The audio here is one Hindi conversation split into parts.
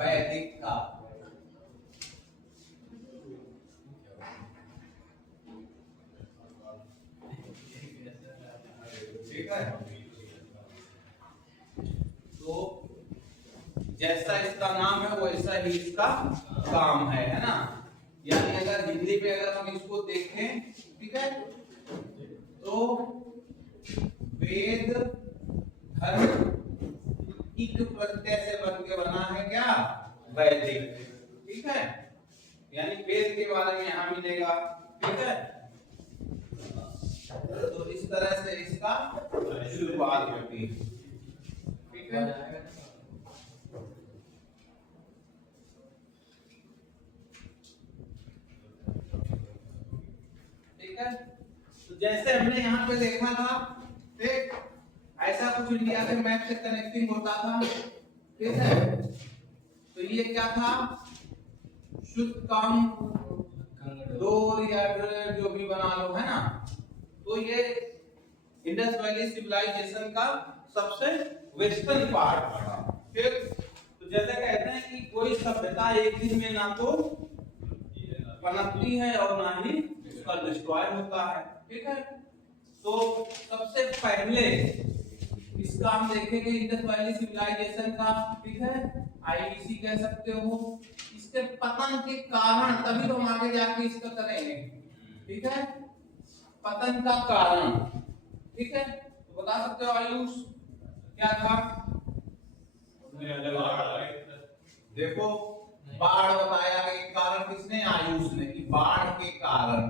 वैदिक का। ठीक है, तो जैसा इसका नाम है वैसा ही इसका काम है ना। यानी अगर हिंदी में अगर हम इसको देखें, ठीक है, तो वेद धर्म इक प्रत्यय से बन के बना है क्या, वैदिक। ठीक है, यानी वेद के बारे में यहाँ मिलेगा। ठीक है, तो इस तरह से इसका शुरुआत होती है। ठीक है, ठीक है, तो जैसे हमने यहाँ पे देखा था, ठीक, ऐसा कुछ इंडिया के मैप से कनेक्टिंग होता था। ठीक है, तो ये क्या था, शुद्ध काम डोर या जो भी बना लो, है ना। तो ये इंडस वैली सिविलाइजेशन का सबसे वेस्टर्न पार्ट था। ठीक, तो जैसे कहते हैं कि कोई सभ्यता एक दिन में ना तो पनपती है और ना ही उसका डिस्ट्रॉय होता है। ठीक है, तो सबसे पहले इसका हम देखेंगे इंडस वैली सिविलाइजेशन का। ठीक है, आईवीसी कह सकते हो। इसके पतन के कारण, तभी तो हम आगे जाके इसका करेंगे। ठीक है, पतन का कारण। ठीक है, तो बता सकते हो आयुष क्या था? देखो, बाढ़ बताया कि कारण किसने, आयुष ने, कि बाढ़ के कारण।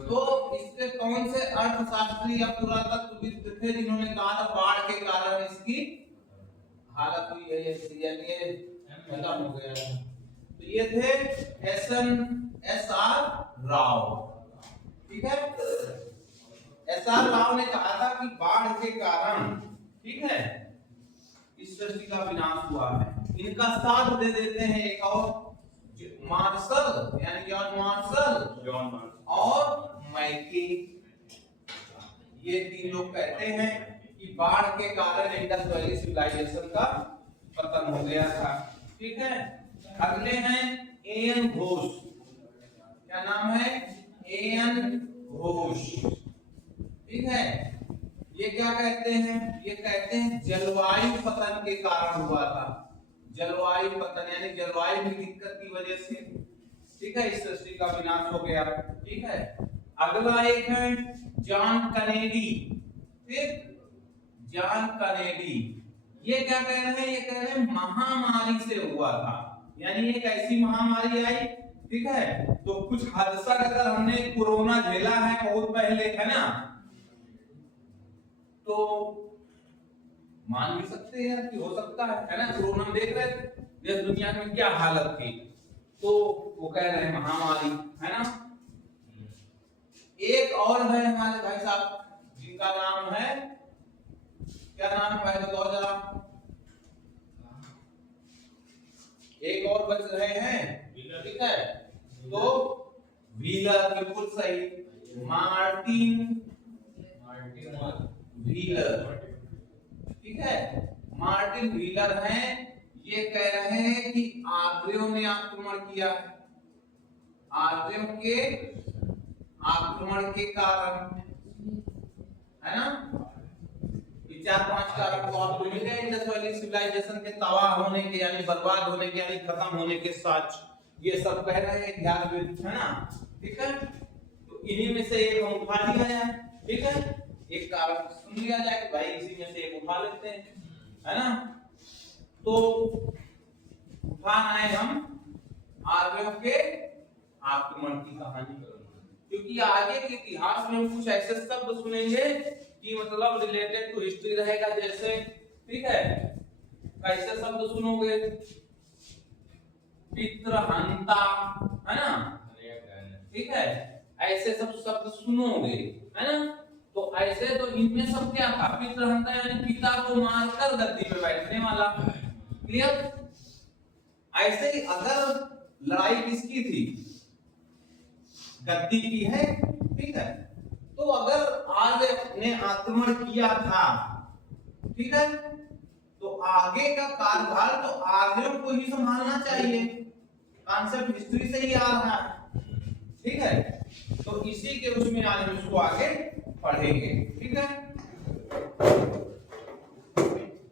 तो इसके कौन से अर्थशास्त्री या पुरातत्वविद थे जिन्होंने कहा था बाढ़ के कारण इसकी हालत हुई है, ये खत्म हो गया है? तो ये थे एस आर राव। ठीक है, एस आर राव ने कहा था कि बाढ़ के कारण, ठीक है, इस सृष्टि का विनाश हुआ है। इनका साथ दे देते हैं एक और मार्शल, यानी जॉन मार्शल और मैकी। ये तीन लोग कहते हैं कि बाढ़ के कारण इंडस वैली सिविलाइजेशन का पतन हो गया था। ठीक है, अगले हैं एएन घोष। क्या नाम है? एएन घोष। ठीक है, ये क्या कहते हैं? ये कहते हैं जलवायु पतन के कारण हुआ था। जलवायु पतन यानी जलवायु की दिक्कत की वजह से, ठीक है, इस सृष्टि का विनाश हो गया। ठीक है, अगला एक है जॉन कनेडी। ठीक, जॉन कनेडी ये क्या कह रहे हैं? ये कह रहे हैं महामारी से हुआ था। यानी एक ऐसी महामारी आई, ठीक है, तो कुछ हद तक अगर हमने कोरोना झेला है बहुत पहले, है ना, तो मान भी सकते हैं कि हो सकता है ना। कोरोना में देख रहे थे देश दुनिया में क्या हालत थी, तो वो कह रहे हैं महामारी, है ना। एक और है हमारे भाई साहब जिनका नाम है, क्या नाम है भाई, बताओ जरा। एक और बच रहे हैं, ठीक है, तो व्हीलर, बिल्कुल सही, मार्टिन व्हीलर। ठीक है, मार्टिन व्हीलर हैं। ये कह रहे हैं कि आर्यों ने आक्रमण किया, आर्यों के आक्रमण के कारण, है ना। ये 4-5 कारण तो आपको मिल गए इंडस वैली सिविलाइजेशन के तबाह होने के, यानी बर्बाद होने के, यानी खत्म होने के साथ ये सब कह रहे हैं, ध्यान में, है ना। ठीक है, तो इन्हीं में से एक हम उठा लिया जाए। ठीक है, एक कारण सुन लिया जाए कि भाई इसी में से एक उठा लेते हैं, है ना। तो उठाना है हम आर्यों के आक्रमण की कहानी, क्योंकि आगे के इतिहास में हम कुछ ऐसे शब्द सुनेंगे कि मतलब रिलेटेड टू हिस्ट्री रहेगा। जैसे, ठीक है, कैसे शब्द सुनोगे? पितृहंता, है ना, ठीक है, ऐसे सब शब्द सुनोगे, है ना। तो ऐसे, तो इनमें सब क्या था? पितृहंता यानी पिता को मारकर गद्दी पे बैठने वाला। क्लियर? ऐसे ही अगर लड़ाई किसकी थी? गद्दी की है, ठीक है, तो अगर आर्य ने आक्रमण किया था, ठीक है, तो आगे का कार्यभार तो आर्यों को ही संभालना चाहिए, कॉन्सेप्ट हिस्ट्री से ही आ रहा है, ठीक है। तो इसी के उसमें आज हम इसको आगे पढ़ेंगे, ठीक है।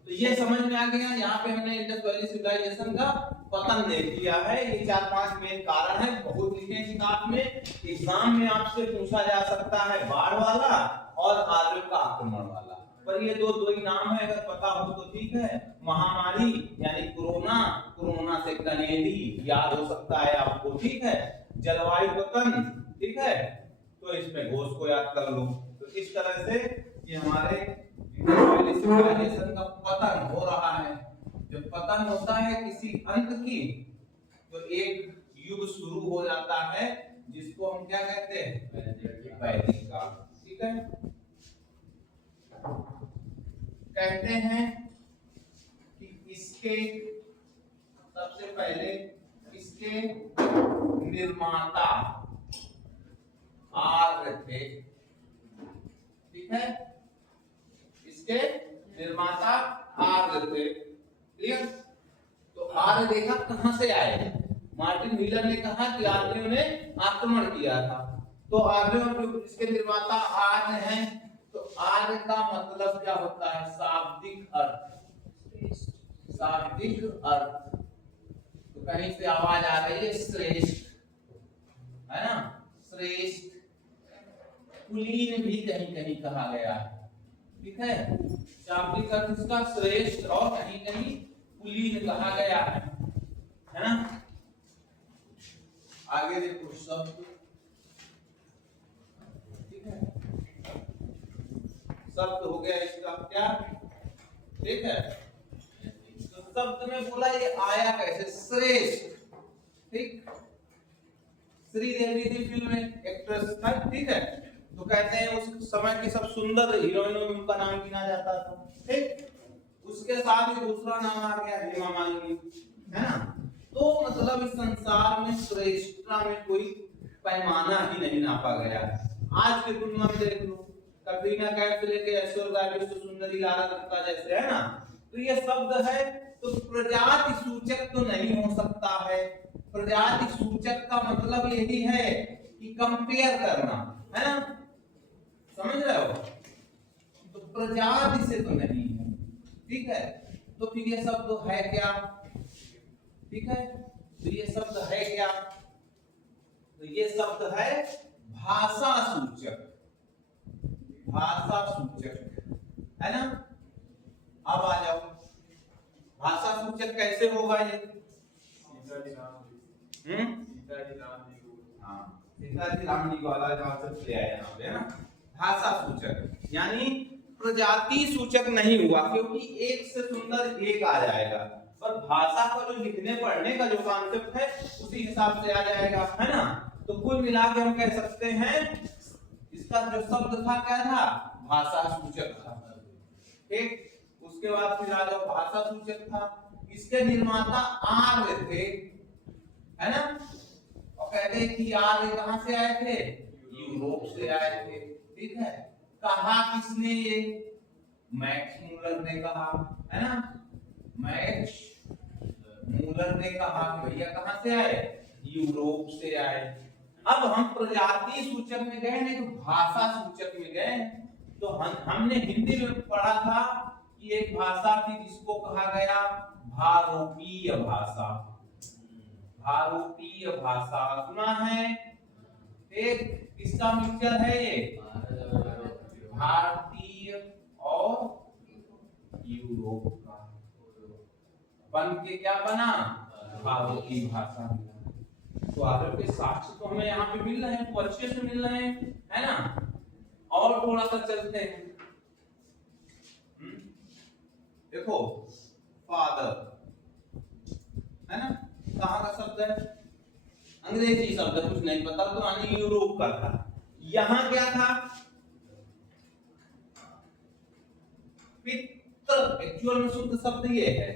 तो ये समझ में आ गया, यहाँ पे हमने इंडस वैली सिविलाइजेशन का पतन देख लिया है। ये 4-5 मेन कारण है, बहुत लिखे किताब में, एग्जाम में आपसे पूछा जा सकता है, बाढ़ वाला और आर्यों का आक्रमण वाला। पर ये दो ही नाम है, अगर पता हो तो ठीक है। महामारी यानी कोरोना, कोरोना से कनेडी याद हो सकता है आपको, ठीक है। जलवायु पतन, ठीक है, तो इसमें घोष को याद कर लो। तो इस तरह से ये हमारे सिविलाइजेशन का पतन हो रहा है। जब पतन होता है किसी अंत की, तो एक युग शुरू हो जाता है, जिसको हम क्या कहते हैं, वैदिक काल, ठीक है। कहते हैं कि इसके सबसे पहले इसके निर्माता आर्य थे, ठीक है। इसके निर्माता आर्य थे, क्लियर। तो आर्य देखा कहां से आए, मार्टिन मिलर ने कहा कि आर्यों ने आक्रमण किया था। तो आर्यों जो इसके निर्माता आर्य हैं, तो आर्य का मतलब क्या होता है, शाब्दिक अर्थ, शाब्दिक अर्थ। तो कहीं से आवाज आ रही है श्रेष्ठ, है ना, श्रेष्ठ। कुलीन भी कहीं कहीं कहा गया है, ठीक है। शाब्दिक अर्थ इसका श्रेष्ठ और कहीं कहीं कुलीन कहा गया है ना। आगे देखो शब्द, ठीक है, शब्द हो गया इसका क्या, ठीक है। तो शब्द में बोला ये आया कैसे, श्रेष्ठ, ठीक। श्रीदेवी थी फिल्म में एक्ट्रेस था, ठीक है। तो कहते हैं उस समय की सब सुंदर हीरोइनों में उनका नाम गिना जाता था, ठीक। उसके साथ ही दूसरा नाम आ गया हेमा मालिनी, है ना। तो मतलब इस संसार में श्रेष्ठता में कोई पैमाना ही नहीं नापा गया। आज की तुलना में देख लो, कटरीना कैफ से लेके ऐश्वर्या राय विश्व सुंदरी लारा दत्ता जैसे, है ना। तो ये शब्द है, तो प्रजाति सूचक तो नहीं हो सकता है। प्रजाति सूचक का मतलब यही है कि कंपेयर करना, है ना, समझ रहे हो। तो प्रजाति से तो नहीं है, ठीक है। तो फिर ये शब्द है क्या, ठीक है। तो ये शब्द है क्या, तो ये शब्द है भाषा सूचक, भाषा सूचक, है ना। अब आ जाओ, भाषा सूचक कैसे होगा ये, सीताजी राम जी वाला कॉन्सेप्ट ले आए यहाँ पे, है ना। भाषा सूचक यानी प्रजाति सूचक नहीं हुआ, क्योंकि एक से सुंदर एक आ जाएगा, पर भाषा का जो लिखने पढ़ने का जो कॉन्सेप्ट है उसी हिसाब से आ जाएगा, है ना। तो कुल मिला के हम कह सकते हैं इसका जो शब्द था क्या था, भाषा सूचक था, ठीक। उसके बाद फिर आ जाओ भाषा सूचक था, इसके निर्माता आर्य थे, है ना। और कहते हैं कि आर्य कहां से आए थे, यूरोप से आए थे, ठीक है। कहा किसने ये, मैक्स मूलर ने कहा, है ना। मैक्स मूलर ने कहा भैया कहां से आए, यूरोप से आए। अब हम प्रजाति सूचक में गए नहीं तो भाषा सूचक में गए। तो हमने हिंदी में पढ़ा था कि एक भाषा थी जिसको कहा गया भारोपीय भाषा, भारोपीय भाषा सुना है, एक किसका मिक्सचर है ये, भारतीय और यूरोप का बन के क्या बना, भारतीय भाषा। तो आर्यों के साक्ष्य तो हमें यहाँ पे मिल रहे हैं, परिचय से मिल रहे हैं, है ना। और थोड़ा सा चलते हैं, देखो फादर, है ना, कहाँ का शब्द है, अंग्रेजी शब्द है, कुछ नहीं पता तो यानी यूरोप का था। यहाँ क्या था, पितर, एक्चुअल में शुद्ध शब्द ये है,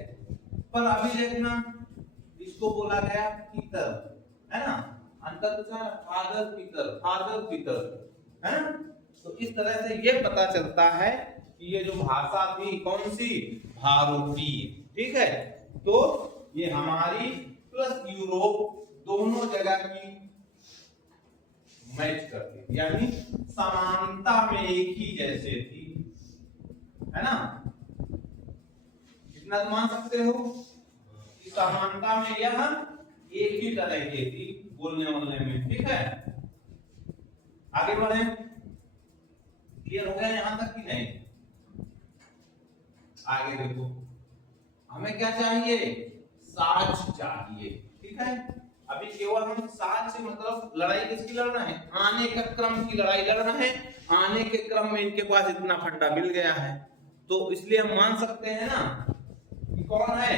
पर अभी देखना इसको बोला गया पितर, है ना। अंतर तो फादर पितर, फादर पितर, है ना। तो इस तरह से ये पता चलता है कि ये जो भाषा थी कौन सी, भारोपीय। ठीक है, तो ये हमारी प्लस यूरोप दोनों जगह की मैच करती थी, यानी समानता में एक ही जैसे थी, है ना। इतना मान सकते हो कि समानता में यह एक ही तरह की थी बोलने बोलने में। ठीक है, आगे बढ़े। क्लियर हो गया यहां तक कि नहीं? आगे देखो, हमें क्या चाहिए? साज चाहिए। ठीक है, अभी केवल हम साज से मतलब लड़ाई किसकी लड़ रहे हैं? आने का क्रम की लड़ाई लड़ रहे हैं। आने के क्रम में इनके पास इतना फंडा मिल गया है, तो इसलिए हम मान सकते हैं ना कि कौन है?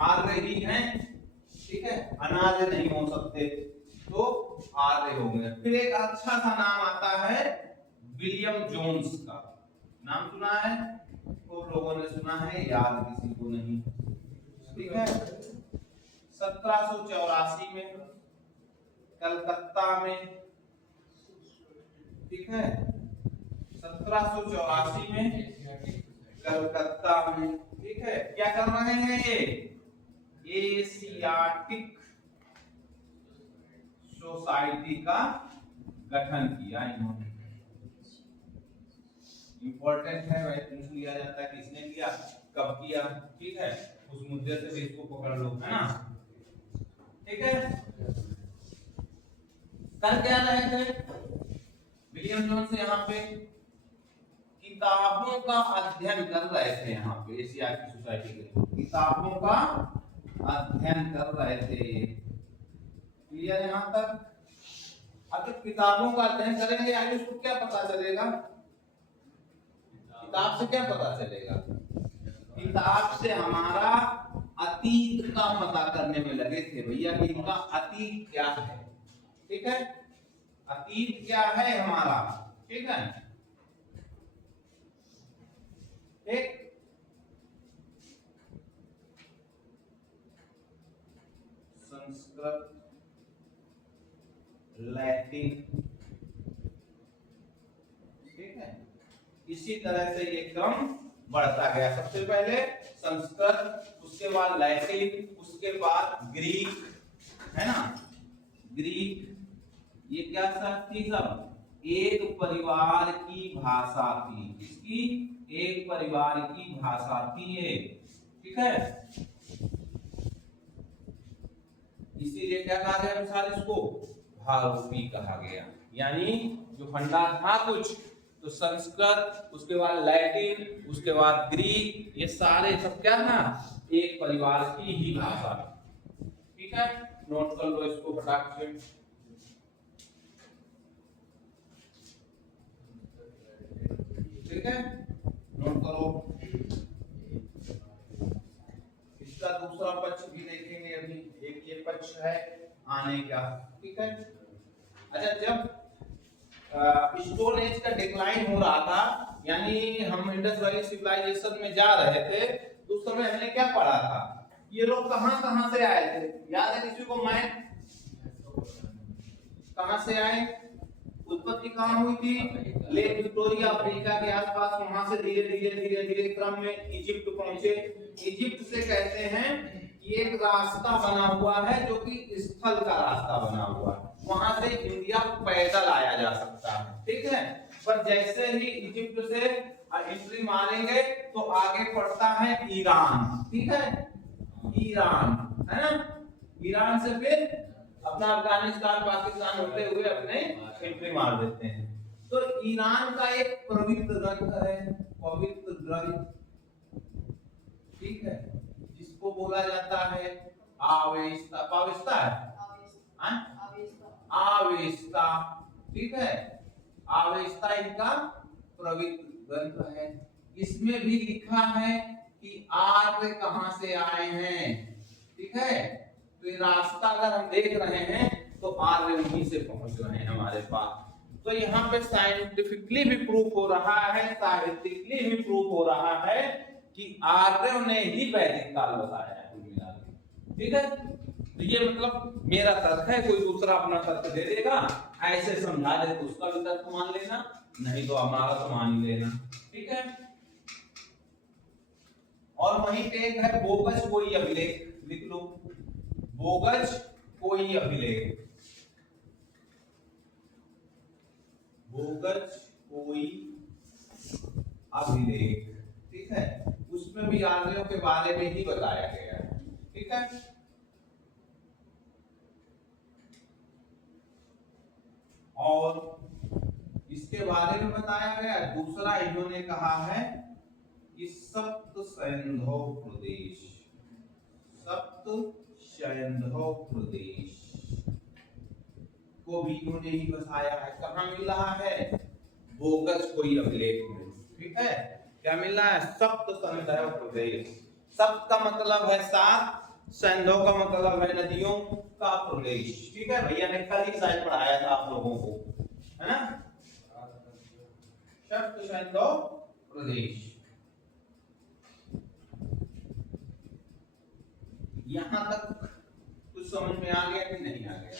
आर्य ही है। ठीक है, अनार्य नहीं हो सकते, तो आर्य हो गए। फिर एक अच्छा सा नाम आता है विलियम जोन्स का। नाम सुना है? तो लोगों ने सुना है, याद किसी को नहीं। ठीक है, 1784 में कलकत्ता में, ठीक है, 1784 में कलकत्ता में, ठीक है, क्या कर रहे हैं ये? एशियाटिक सोसाइटी का गठन किया इन्होंने। इंपॉर्टेंट है भाई, पूछ लिया जाता है किसने किया, कब किया। ठीक है, उस मुद्दे से भी इसको पकड़ लो, है ना। ठीक है, कर क्या रहे थे विलियम जोन्स? यहाँ पे किताबों का अध्ययन कर रहे थे। यहाँ पे एशिया की सोसाइटी के लोग किताबों का अध्ययन कर रहे थे। क्लियर यहाँ तक? अब जब किताबों का अध्ययन करेंगे आगे उसको क्या पता चलेगा? किताब से क्या पता चलेगा? किताब से हमारा अतीत का पता करने में लगे थे भैया कि इनका अतीत क्या है। ठीक है, अतीत क्या है हमारा। ठीक है, एक संस्कृत, लैटिन, ठीक है, इसी तरह से ये क्रम बढ़ता गया। सबसे पहले संस्कृत, उसके बाद लैटिन, उसके बाद ग्रीक, है ना। ग्रीक ये क्या थी? सब एक परिवार की भाषा थी। किसकी? एक परिवार की भाषा थी ये। ठीक है, इसीलिए क्या कहा गया अनुसार इसको? भारोपी कहा गया। यानी जो फंडा था कुछ, तो संस्कृत, उसके बाद लैटिन, उसके बाद ग्रीक, ये सारे सब क्या था? एक परिवार की ही भाषा। ठीक है, नोट कर लो इसको फटाक से। ठीक है, नोट करो। इसका दूसरा पक्ष भी देखेंगे अभी। एक ये पक्ष है आने का। ठीक है, अच्छा, जब स्टोन एज का डिक्लाइन हो रहा था, यानी हम इंडस वैली सिविलाइजेशन में जा रहे थे, तो उस समय हमने क्या पढ़ा था? ये लोग कहां से आए थे? याद है किसी को? मैप कहां से आए? उत्पत्ति कहां हुई थी? लेक विक्टोरिया, अफ्रीका के आसपास। वहां से धीरे धीरे क्रम में इजिप्ट पहुंचे। इजिप्ट से कहते हैं कि एक रास्ता बना हुआ है जो कि स्थल का रास्ता बना हुआ है, वहां से इंडिया पैदल आया जा सकता है। ठीक है, पर जैसे ही इजिप्ट से एंट्री मारेंगे तो आगे पड़ता है ईरान। ठीक है, ईरान, है ना। ईरान से फिर अपना अफगानिस्तान, पाकिस्तान होते हुए अपने एंट्री मार देते हैं। तो ईरान का एक पवित्र ग्रंथ है, पवित्र ग्रंथ, ठीक है, जिसको बोला जाता है आवेस्ता। पावेस्ता है, आवेस्ता। ठीक है, आवेस्ता इनका पवित्र ग्रंथ है। इसमें भी लिखा है कि आर्य कहां से आए हैं। ठीक है, तो ये रास्ता अगर हम देख रहे हैं तो आर्य वहीं से पहुंच रहे हैं हमारे पास। तो यहाँ पे साइंटिफिकली भी प्रूफ हो रहा है, साहित्यिकली भी प्रूफ हो रहा है कि आर्यों ने ही वैदिक काल बताया है कुल मिला के। ठीक है, तो ये मतलब मेरा तर्क है, कोई दूसरा अपना तर्क दे देगा, ऐसे समझा दे तो उसका भी तर्क मान लेना, नहीं तो हमारा तो मान ही लेना। ठीक है, और वहीं पे एक है बोगस कोई अभिलेख, लिख लो बोगस कोई अभिलेख, बोगस कोई अभिलेख, ठीक है। उसमें भी आर्यों के बारे में ही बताया गया है, ठीक है। और इसके बारे में बताया गया। दूसरा इन्होंने कहा है कि सप्त सैंधव प्रदेश, सप्त सैंधव प्रदेश को भी इन्होंने ही बसाया है। कहाँ मिल रहा है? बोगस कोई अभिलेख में, ठीक है। क्या मिल रहा है? सप्त सैंधव प्रदेश। सप्त का मतलब है सात, सैंधव का मतलब है नदियों का प्रदेश, ठीक है। भैया ने कल ही शायद पढ़ाया था आप लोगों को, है ना। सप्त सैंधव प्रदेश। यहां तक कुछ समझ में आ गया कि नहीं आ गया?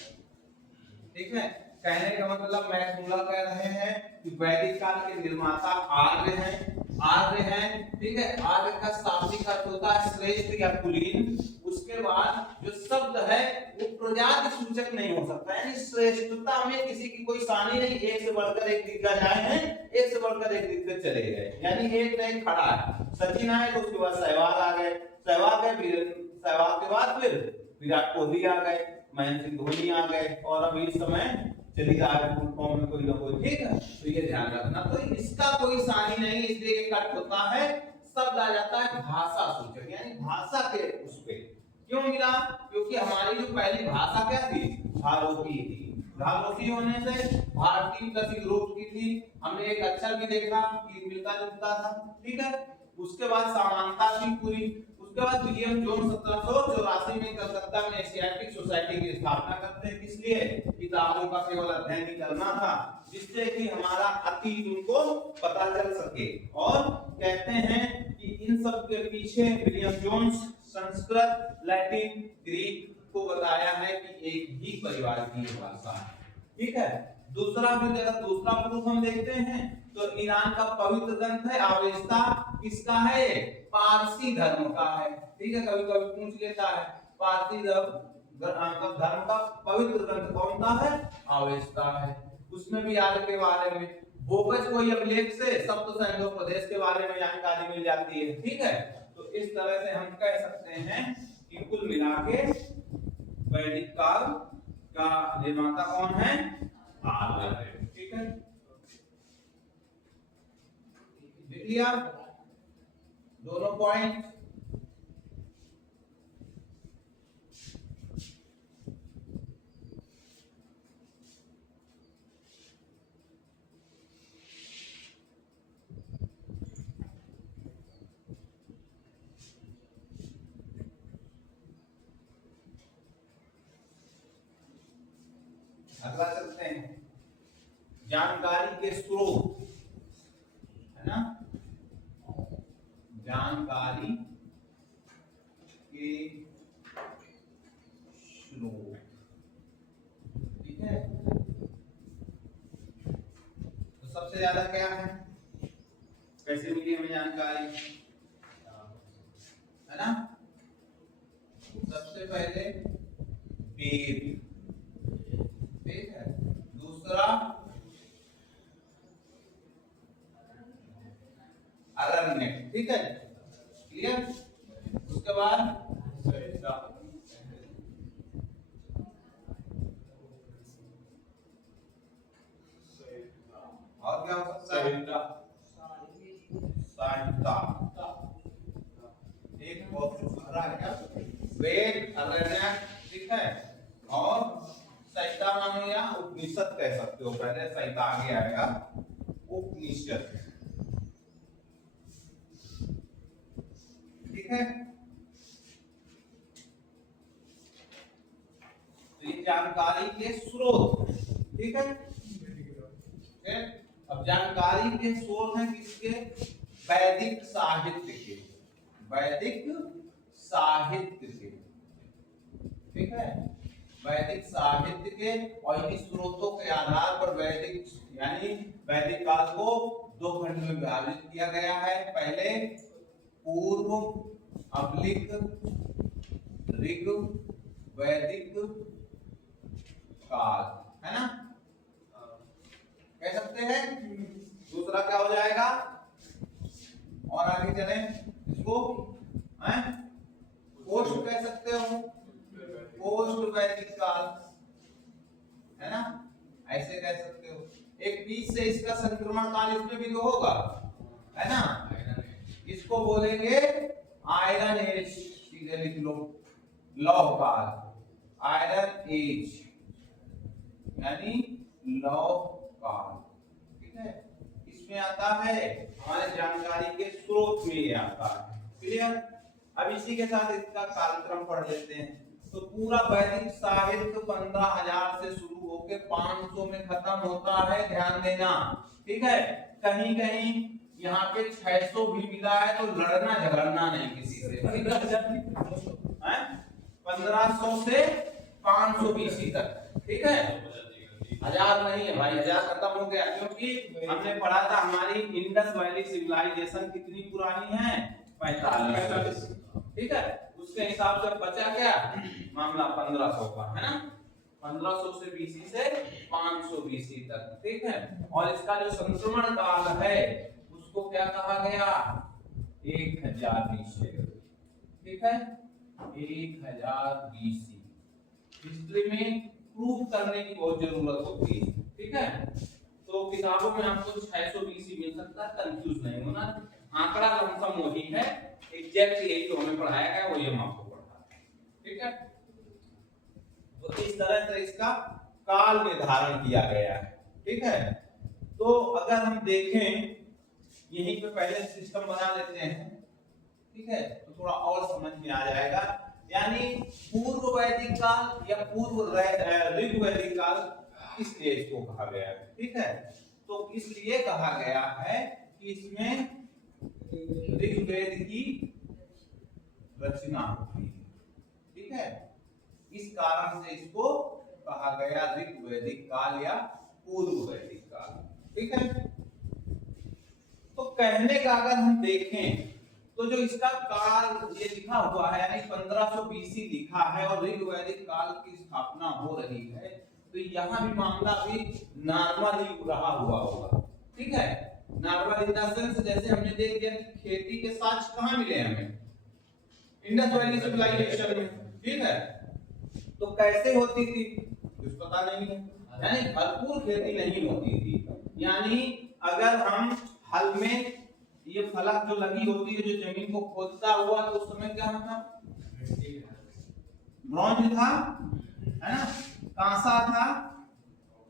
ठीक है। कहने का मतलब मैथुला कह रहे हैं कि वैदिक काल के निर्माता आर्य हैं, आर्य हैं, ठीक है। आर्य का शाब्दिक अर्थ होता है श्रेष्ठ या कुलीन। उसके बाद जो शब्द है वो प्रजाति सूचक नहीं हो सकता, यानी श्रेष्ठता में किसी की कोई शानी नहीं। एक से बढ़कर एक दिग्गज आए हैं, एक से बढ़कर एक दिग्गज चले गए, यानी एक नहीं खड़ा है। सचिन आए तो उसके बाद सहवाग आ गए, सहवाग गए, सहवाग के बाद फिर विराट कोहली आ गए, महेंद्र सिंह धोनी आ गए, और अभी इस समय चली जा रही फुल फॉर्म में कोई ना कोई, ठीक है। तो ये ध्यान रखना। तो इसका कोई सानी नहीं, इसलिए एक अर्थ होता है शब्द आ जाता है भाषा सूचक, यानी भाषा के उस पे। क्यों मिला? क्योंकि हमारी जो पहली भाषा क्या थी? झारोखी थी। झारोखी होने से भारतीय प्लस यूरोप की थी। हमने एक अक्षर भी देखा कि मिलता जुलता था, ठीक है। उसके बाद समानता थी पूरी। उसके बाद विलियम जोन्स 1784 में कलकत्ता में एशियाटिक सोसाइटी की स्थापना करते हैं। किस लिए? किताबों का केवल अध्ययन ही करना था, जिससे कि हमारा अतीत उनको पता चल सके। और कहते हैं कि इन सब के पीछे William Jones Sanskrit, Latin, Greek को बताया है कि एक ही परिवार की भाषा है, ठीक है। दूसरा भी अगर दूसरा प्रूफ हम देखते हैं तो ईरान का पवित्र ग्रंथ है अवेस्ता। किसका है? पारसी धर्म का है, ठीक है। कभी कभी पूछ लेता है पारसी धर्म का पवित्र ग्रंथ कौन सा है? अवेस्ता है। उसमें भी आर्य के बारे में, बोगस कोई अभिलेख से सप्त सैंधव प्रदेश के बारे में जानकारी मिल जाती है, ठीक है। तो इस तरह से हम कह सकते हैं कि कुल मिला के वैदिक काल का निर्माता कौन है? आर्य है, ठीक है। देख लिया दोनों पॉइंट। अगला चलते हैं, जानकारी के स्रोत, है ना। जानकारी के स्रोत, ठीक है। तो सबसे ज्यादा क्या है? कैसे मिली हमें जानकारी, है ना। सबसे पहले वेद, ठीक है। दूसरा अरण्य, ठीक है, क्लियर। उसके बाद और क्या हो सकता है? साहित्य, एक बहुत सुधरा है क्या? वेद, अरण्य, ठीक है। और साहित्य मानो या उपनिषद कह सकते हो, पहले साहित्य आगे आएगा, उपनिषद, ठीक है। तो ये जानकारी के स्रोत, ठीक है। अब जानकारी के स्रोत हैं किसके? वैदिक साहित्य के, वैदिक साहित्य के, ठीक है। वैदिक साहित्य के, और इन स्रोतों के आधार पर वैदिक यानी वैदिक काल को दो खंड में विभाजित किया गया है। पहले पूर्व अब्लिक ऋग वैदिक काल, है ना, कह सकते हैं। दूसरा क्या हो जाएगा, और आगे चले इसको पोस्ट कह सकते हो, पोस्ट वैदिक काल, है ना, ऐसे कह सकते हो। एक बीच से इसका संक्रमण काल इसमें भी तो होगा, है ना, इसको बोलेंगे आयरन एज, सीधे लिख लो, लौह काल, आयरन एज यानी लौह काल, ठीक है। इसमें आता है हमारे जानकारी के स्रोत में ये आता है, क्लियर। अब इसी के साथ इसका कालक्रम पढ़ लेते हैं। तो पूरा वैदिक साहित्य 15,000 से शुरू होकर 500 में खत्म होता है, ध्यान देना, ठीक है। कहीं कहीं यहाँ पे 600 भी मिला है, तो लड़ना झगड़ना नहीं किसी से, 1500 से 500 BC तक, ठीक है। 1000 नहीं है भाई, 1000 खत्म हो गया, क्योंकि हमने पढ़ा था हमारी इंडस वैली सिविलाइजेशन कितनी पुरानी है, 45, ठीक है। उसके हिसाब से बचा क्या मामला 1500 का, है ना, 1500 से BC से 500 BC तक, ठीक है। और इसका जो संक्रमण काल है उसको क्या कहा गया, 1000 BC, ठीक है, 1000 BC। हिस्ट्री में प्रूव करने की बहुत जरूरत होती है, ठीक है। तो किताबों में आपको 600 BC मिल सकता है, कंफ्यूज नहीं होना, आंकड़ा लमसम वही है, एग्जैक्ट यही जो हमें पढ़ाया गया वही हम आपको पढ़ा, ठीक है। तो इस तरह से इसका काल निर्धारण किया गया है, ठीक है। तो अगर हम देखें, यहीं पे पहले सिस्टम बना लेते हैं, ठीक है, तो थोड़ा और समझ में आ जाएगा। यानी पूर्व वैदिक काल या पूर्व ऋग वैदिक काल किस देश को कहा गया है, ठीक है। तो इसलिए कहा गया है कि इसमें ऋग्वेद की रचना होती है, ठीक है। इस कारण से इसको कहा गया ऋग्वैदिक काल या पूर्व वैदिक काल, ठीक है। तो कहने का अगर हम देखें तो जो इसका काल ये लिखा हुआ है, यानी 1500 BC लिखा है और ऋग्वैदिक काल की स्थापना हो रही है, तो यहाँ भी मामला भी नॉर्मल ही रहा हुआ होगा, ठीक है। नॉर्मल इन द सेंस जैसे हमने देख लिया कि खेती के साक्ष्य कहाँ मिले हमें, इंडस वैली सिविलाइजेशन में, ठीक है। तो कैसे होती थी कुछ पता नहीं है, यानी भरपूर खेती नहीं होती थी। यानी अगर हम हल में ये फलक जो लगी होती है, जो जमीन को खोदता हुआ, तो उस समय क्या था, ब्रॉन्ज था, है ना, कांसा था,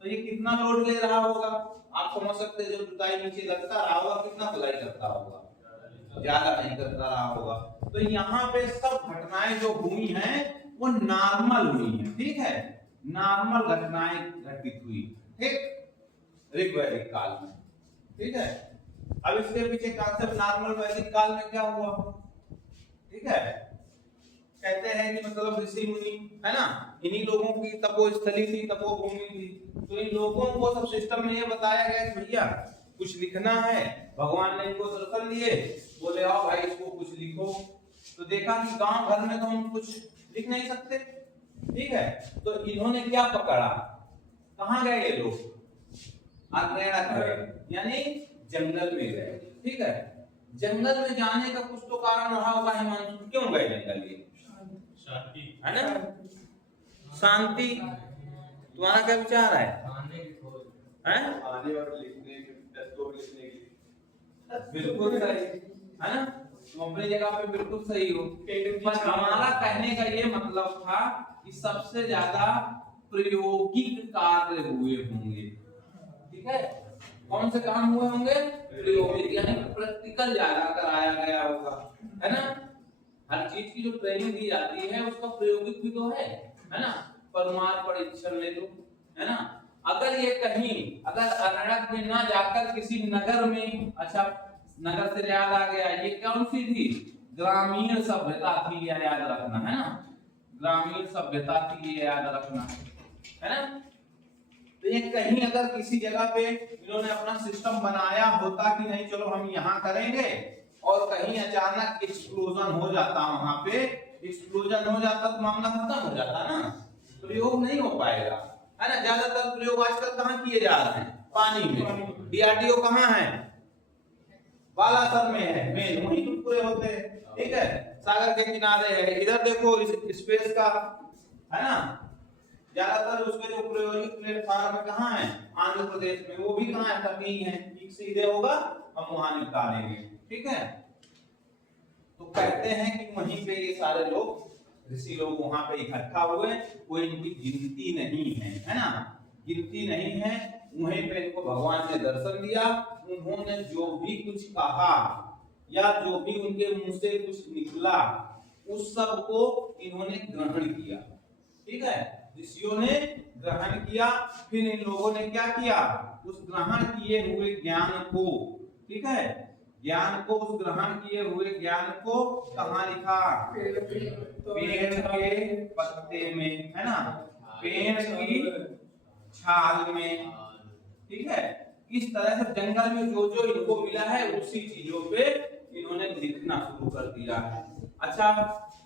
तो ये कितना लोड ले रहा होगा आप समझ सकते हैं। जब जुताई नीचे लगता रहा होगा कितना खुदाई करता होगा, ज्यादा नहीं करता रहा होगा। तो यहाँ पे सब घटनाएं जो हुई हैं वो नॉर्मल हुई हैं, ठीक है, नॉर्मल घटनाएं घटित हुई, ठीक, ऋग्वैदिक काल में, ठीक है। अब इसके पीछे कॉन्सेप्ट नॉर्मल वैदिक काल में क्या हुआ, ठीक है। कहते हैं कि मतलब ऋषि मुनि, है ना, इन्हीं लोगों की तपोस्थली थी, तपोभूमि थी। तो इन लोगों को सब सिस्टम में ये बताया गया कि भैया कुछ लिखना है, भगवान ने इनको दर्शन दिए, बोले आओ भाई इसको कुछ लिखो। तो देखा कि गांव भर में तो हम कुछ लिख नहीं सकते, ठीक है। तो इन्होंने क्या पकड़ा, कहाँ गए ये लोग, अरण्यक गए, यानी जंगल में गए, ठीक है। जंगल में जाने का कुछ तो कारण रहा होगा हिमांशु, क्यों गए जंगल, ये शांति, है ना, शांति। तुम्हारा क्या विचार है, आने और लिखने की, बिल्कुल सही, है ना, तुम अपनी जगह पे बिल्कुल सही हो। पर हमारा कहने का ये मतलब था कि सबसे ज्यादा प्रायोगिक कार्य हुए होंगे, ठीक है। कौन से काम हुए होंगे, प्रायोगिक, यानी प्रैक्टिकल ज्यादा कराया गया होगा, है ना। हर चीज की जो ट्रेनिंग दी जाती है उसका प्रायोगिक भी तो है ना। परमार परीक्षण ले लो, है ना। अगर ये कहीं अगर अरण्यक में ना जाकर किसी नगर में, अच्छा नगर से याद आ गया, ये कौन सी थी, ग्रामीण सभ्यता थी, या याद रखना, है ना, ग्रामीण सभ्यता थी, ये याद रखना, है ना। तो ये कहीं अगर किसी जगह पे इन्होंने अपना सिस्टम बनाया होता कि नहीं चलो हम यहाँ करेंगे, और कहीं अचानक एक्सप्लोजन हो जाता, वहां पे एक्सप्लोजन हो जाता तो मामला खत्म हो जाता ना, प्रयोग नहीं हो पाएगा, है ना। ज्यादातर प्रयोग आजकल कहाँ किए जा रहे हैं, पानी में। डीआरडीओ कहाँ है, बालासर में है, मेन वहीं तो पूरे होते हैं, ठीक है। सागर के किनारे है, इधर देखो इस स्पेस का, है ना। ज्यादातर उसके जो प्रायोगिक प्लेटफॉर्म कहाँ है, आंध्र प्रदेश में, वो भी कहाँ है, तभी है, ठीक सीधे होगा, हम वहां निकालेंगे, ठीक है। तो कहते हैं कि वहीं पे ये सारे लोग ऋषि लोग वहां पे इकट्ठा हुए, कोई इनकी गिनती नहीं है ना, गिनती नहीं है। वहीं पे इनको भगवान ने दर्शन दिया, उन्होंने जो भी कुछ कहा या जो भी उनके मुंह से कुछ निकला, उस सब को इन्होंने ग्रहण किया, ठीक है। ऋषियों ने ग्रहण किया, फिर इन लोगों ने क्या किया, उस ग्रहण किए हुए ज्ञान को, ठीक है, ज्ञान को, उस ग्रहण किए हुए ज्ञान को कहाँ लिखा, पेड़ के पत्ते में, है ना, पेड़ की छाल में, ठीक है। इस तरह से जंगल में जो जो इनको मिला है उसी चीजों पे इन्होंने लिखना शुरू कर दिया है। अच्छा,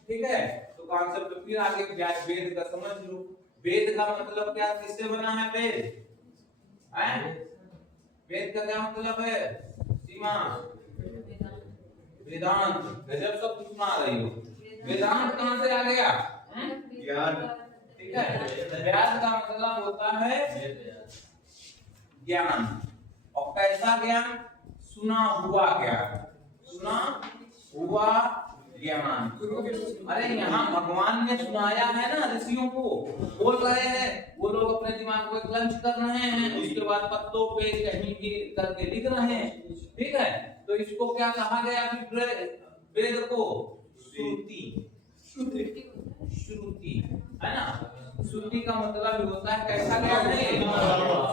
ठीक है। तो कॉन्सेप्ट फिर आगे वेद का समझ लो। वेद का मतलब क्या, किससे बना है वेद, हैं? वेद का क्या मतलब है, सीमा, वेदांत। गजब सब कुछ सुना रही हो। वेदांत कहां से आ गया, ज्ञान, ठीक है। वेद का मतलब होता है ज्ञान, और कैसा ज्ञान, सुना हुआ ज्ञान, सुना हुआ ज्ञान। अरे यहाँ भगवान ने सुनाया है ना ऋषियों को, बोल रहे हैं, वो लोग अपने दिमाग को क्लंच कर रहे हैं, उसके बाद पत्तों पे कहीं भी करके लिख रहे हैं, ठीक है। तो इसको क्या कहा गया, वेद को श्रुति, श्रुति, है ना। श्रुति का मतलब होता है कैसा ज्ञान है,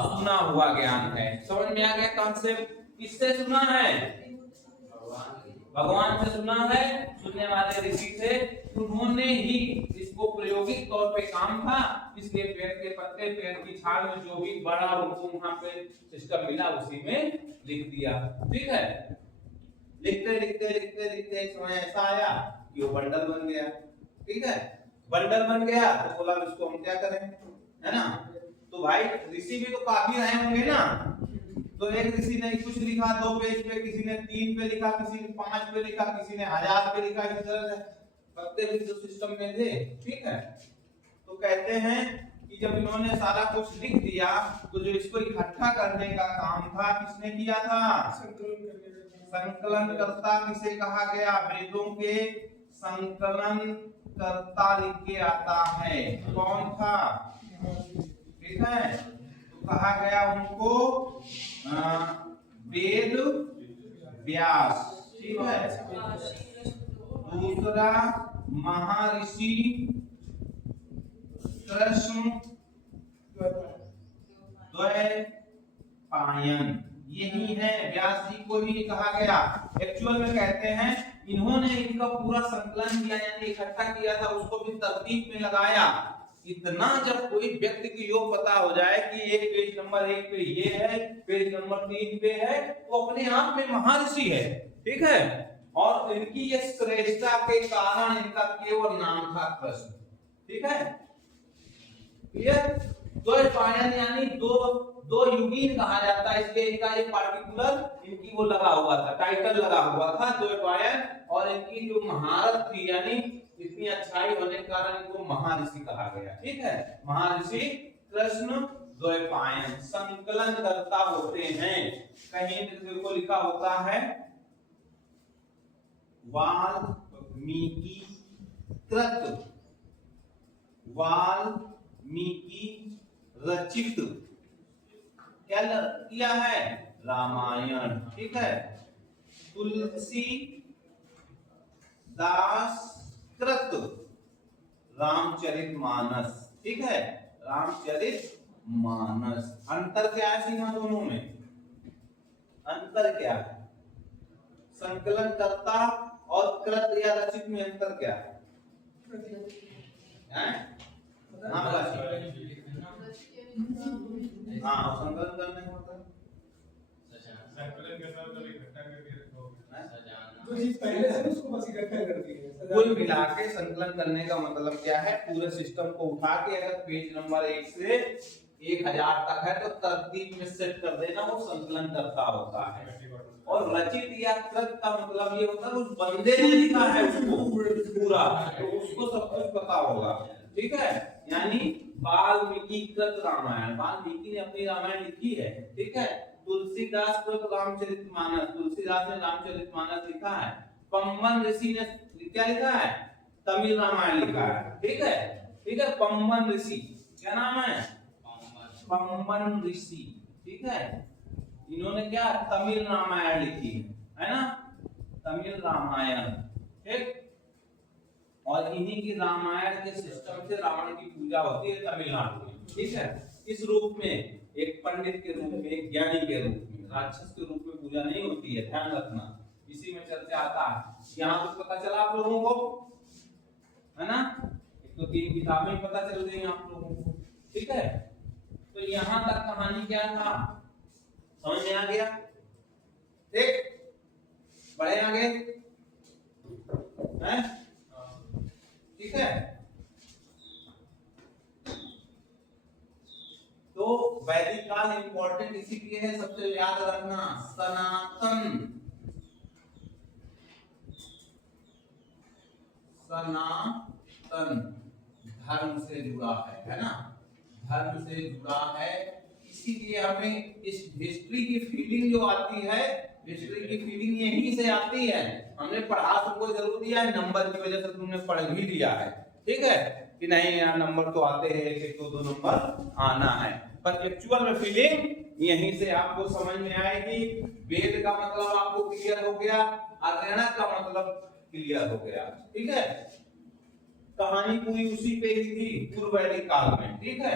सुना हुआ ज्ञान है। समझ में आ गया कॉन्सेप्ट। किससे सुना है, भगवान से सुना है, सुनने वाले ऋषि थे, उन्होंने ही इसको प्रायोगिक तौर पे काम था, इसलिए पेड़ के पत्ते, पेड़ की छाल में जो भी बड़ा उनको वहां पे सिस्टम मिला उसी में लिख दिया, ठीक है। लिखते लिखते लिखते लिखते एक समय ऐसा आया कि वो बंडल बन गया, ठीक है। बंडल बन गया तो बोला इसको हम क्या करें, है ना। तो भाई ऋषि भी तो काफी रहे होंगे ना, तो एक ऋषि ने कुछ लिखा 2 पेज पे, किसी ने 3 पे लिखा, किसी ने 5 पे लिखा, किसी ने 1000 पे लिखा, इस तरह से पत्ते भी तो सिस्टम में थे, ठीक है। तो कहते हैं कि जब इन्होंने सारा कुछ लिख दिया तो जो इसको इकट्ठा करने का काम था किसने किया था, संकलन करता किसे कहा गया, वेदों के संकलन करता लिख के आता है, कौन था, ठीक है। तो कहा गया उनको वेद व्यास, ठीक है। दूसरा महर्षि कृष्ण द्वैपायन, यही है, व्यास जी को ही कहा गया। एक्चुअल में कहते हैं इन्होंने इनका पूरा संकलन किया, यानी इकट्ठा किया था, उसको भी तरतीब में लगाया। इतना जब कोई व्यक्ति की योग पता हो जाए कि एक पेज नंबर 1 पे ये है, पेज नंबर 3 पे है, तो अपने आप में महर्षि है, ठीक है। और इनकी ये श्रेष्ठता के कारण इनका केवल नाम था कृष्ण, ठीक है। क्लियर। द्वैपायन यानी दो युगीन कहा जाता है, इसलिए इनका ये पार्टिकुलर इनकी वो लगा हुआ था, टाइटल लगा हुआ था द्वैपायन। और इनकी जो महारत थी, यानी इतनी अच्छाई होने के कारण इनको महर्षि कहा गया, ठीक है। महर्षि कृष्ण द्वैपायन संकलन करता होते हैं। कहीं देखो लिखा होता है वाल्मीकि कृत, वाल्मीकि रचित, क्या किया है, रामायण, ठीक है। तुलसी दास कृत रामचरितमानस, ठीक है, रामचरितमानस। अंतर क्या है सीमा दोनों में, अंतर क्या है, संकलन करता और कृत या रचित में अंतर क्या है, हाँ संकलन करने का मतलब संकलन करना मतलब इकट्ठा करके रखो, चीज पहले से उसको बस इकट्ठा कर दी है। कुल मिला के संकलन करने का मतलब क्या है, पूरे सिस्टम को उठा के अगर पेज नंबर 1 से 1000 तक है तो तरतीब में सेट कर देना, वो संकलन करता होता है। और रचित या कृत का मतलब ये होता है उस बंदे ने लिखा है उसको पूरा, तो उसको सब कुछ पता होगा, ठीक है। यानी वाल्मीकि कृत रामायण, वाल्मीकि ने अपनी रामायण लिखी है, ठीक है। तुलसीदास कृत रामचरितमानस, तुलसीदास ने रामचरितमानस लिखा है। पम्बन ऋषि ने क्या लिखा है, तमिल रामायण लिखा है, ठीक है, ठीक है। पम्बन ऋषि, क्या नाम है, पम्बन ऋषि, ठीक है। इन्होंने क्या तमिल रामायण लिखी है ना, तमिल रामायण, ठीक। और इन्हीं की रामायण के सिस्टम से रावण की पूजा होती है तमिलनाडु में, ठीक है। इस रूप में एक पंडित के रूप में, एक ज्ञानी के रूप में, राक्षस के रूप में पूजा नहीं होती है, ध्यान रखना। इसी में चर्चा आता है। यहाँ कुछ पता चला आप लोगों को, है ना, एक तो 3 किताबें पता चल गई आप लोगों को, ठीक है। तो यहाँ तक कहानी क्या था, समझ में आ गया, ठीक। बढ़े आगे, हैं, ठीक है। तो वैदिक काल इंपॉर्टेंट इसीलिए है, सबसे याद रखना, सनातन, सनातन धर्म से जुड़ा है ना, धर्म से जुड़ा है। इसीलिए हमें इस हिस्ट्री की फीलिंग जो आती है, हिस्ट्री की फीलिंग यहीं से आती है। हमने पढ़ा तुमको जरूर दिया है, नंबर की वजह से तुमने पढ़ भी लिया है, ठीक है, कि नहीं यार नंबर तो आते हैं, 1 2 2 नंबर आना है, पर एक्चुअल में फीलिंग यहीं से आपको समझ में आएगी। वेद का मतलब आपको क्लियर हो गया, अग्रणक का मतलब क्लियर हो गया, ठीक है। कहानी पूरी उसी पे ही थी, पूर्व वैदिक काल में, ठीक है।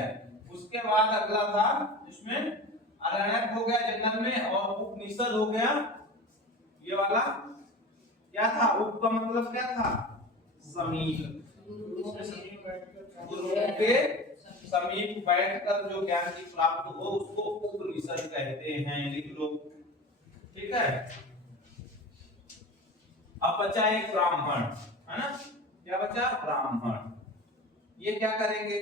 उसके बाद अगला था, इसमें अरण्यक हो गया जंगल में, और उपनिषद हो गया ये वाला, क्या था, उप का मतलब क्या था, समीप, गुरुओं के समीप बैठकर जो ज्ञान की प्राप्त हो उसको उपनिषद कहते हैं, लिख लो, ठीक है। अब बचा एक ब्राह्मण, है ना, क्या बचा, ब्राह्मण। ये क्या करेंगे,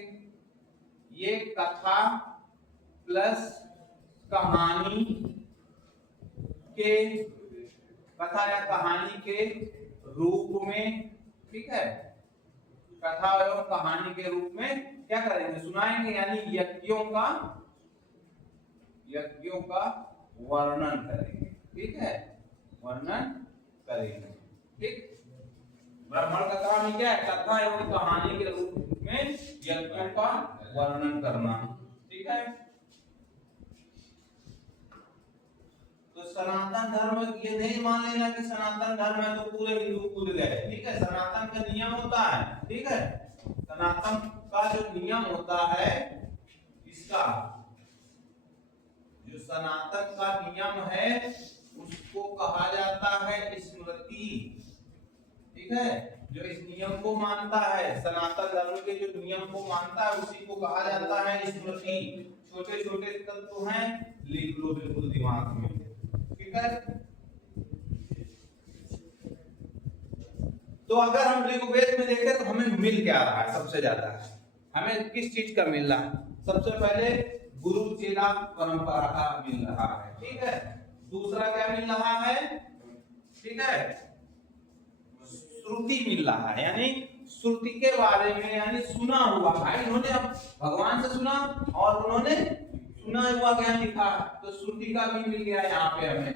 ये कथा प्लस कहानी के, कथा या कहानी के रूप में, ठीक है, कथा एवं कहानी के रूप में क्या करेंगे, सुनाएंगे, यानी यज्ञों का वर्णन करेंगे, ठीक है, वर्णन करेंगे, ठीक। ब्राह्मण का काम क्या है, कथा एवं कहानी के रूप में यज्ञों का वर्णन करना, ठीक है। तो सनातन धर्म, ये नहीं मान लेना कि सनातन धर्म है तो पूरे हिंदू कूद गए, ठीक है। सनातन का नियम होता है, ठीक है, सनातन का जो नियम होता है, इसका जो सनातन का नियम है उसको कहा जाता है स्मृति, ठीक है। जो इस नियम को मानता है, सनातन धर्म के जो नियम को मानता है उसी को कहा जाता है स्मृति। छोटे छोटे तत्व हैं, लिख लो बिल्कुल दिमाग में, ठीक है। तो अगर हम ऋग्वेद में देखें तो हमें मिल क्या रहा है, सबसे ज्यादा हमें किस चीज का मिल रहा है, सबसे पहले गुरु चेला परंपरा का मिल रहा है, ठीक है। दूसरा क्या मिल रहा है, ठीक है, श्रुति मिल रहा है, यानी श्रुति के बारे में, यानी सुना हुआ, भाई इन्होंने भगवान से सुना और उन्होंने सुना हुआ ज्ञान लिखा, तो श्रुति का भी मिल गया यहाँ पे हमें।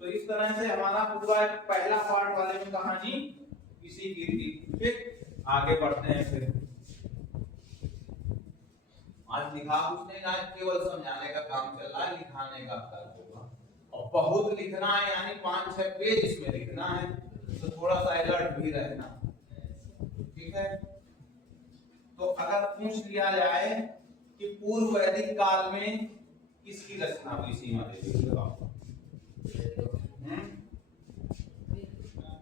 तो इस तरह से हमारा पूरा पहला पार्ट वाले में कहानी इसी की थी, फिर आगे बढ़ते हैं। फिर आज लिखा कुछ नहीं, आज केवल समझाने का काम चल रहा है, लिखाने का काम होगा, और बहुत लिखना है, यानी 5-6 पेज इसमें लिखना है, तो थोड़ा सा अलर्ट भी रहना, ठीक है। तो अगर पूछ लिया जाए कि पूर्व वैदिक काल में किसकी रचना हुई, सीमा देवी बताओ।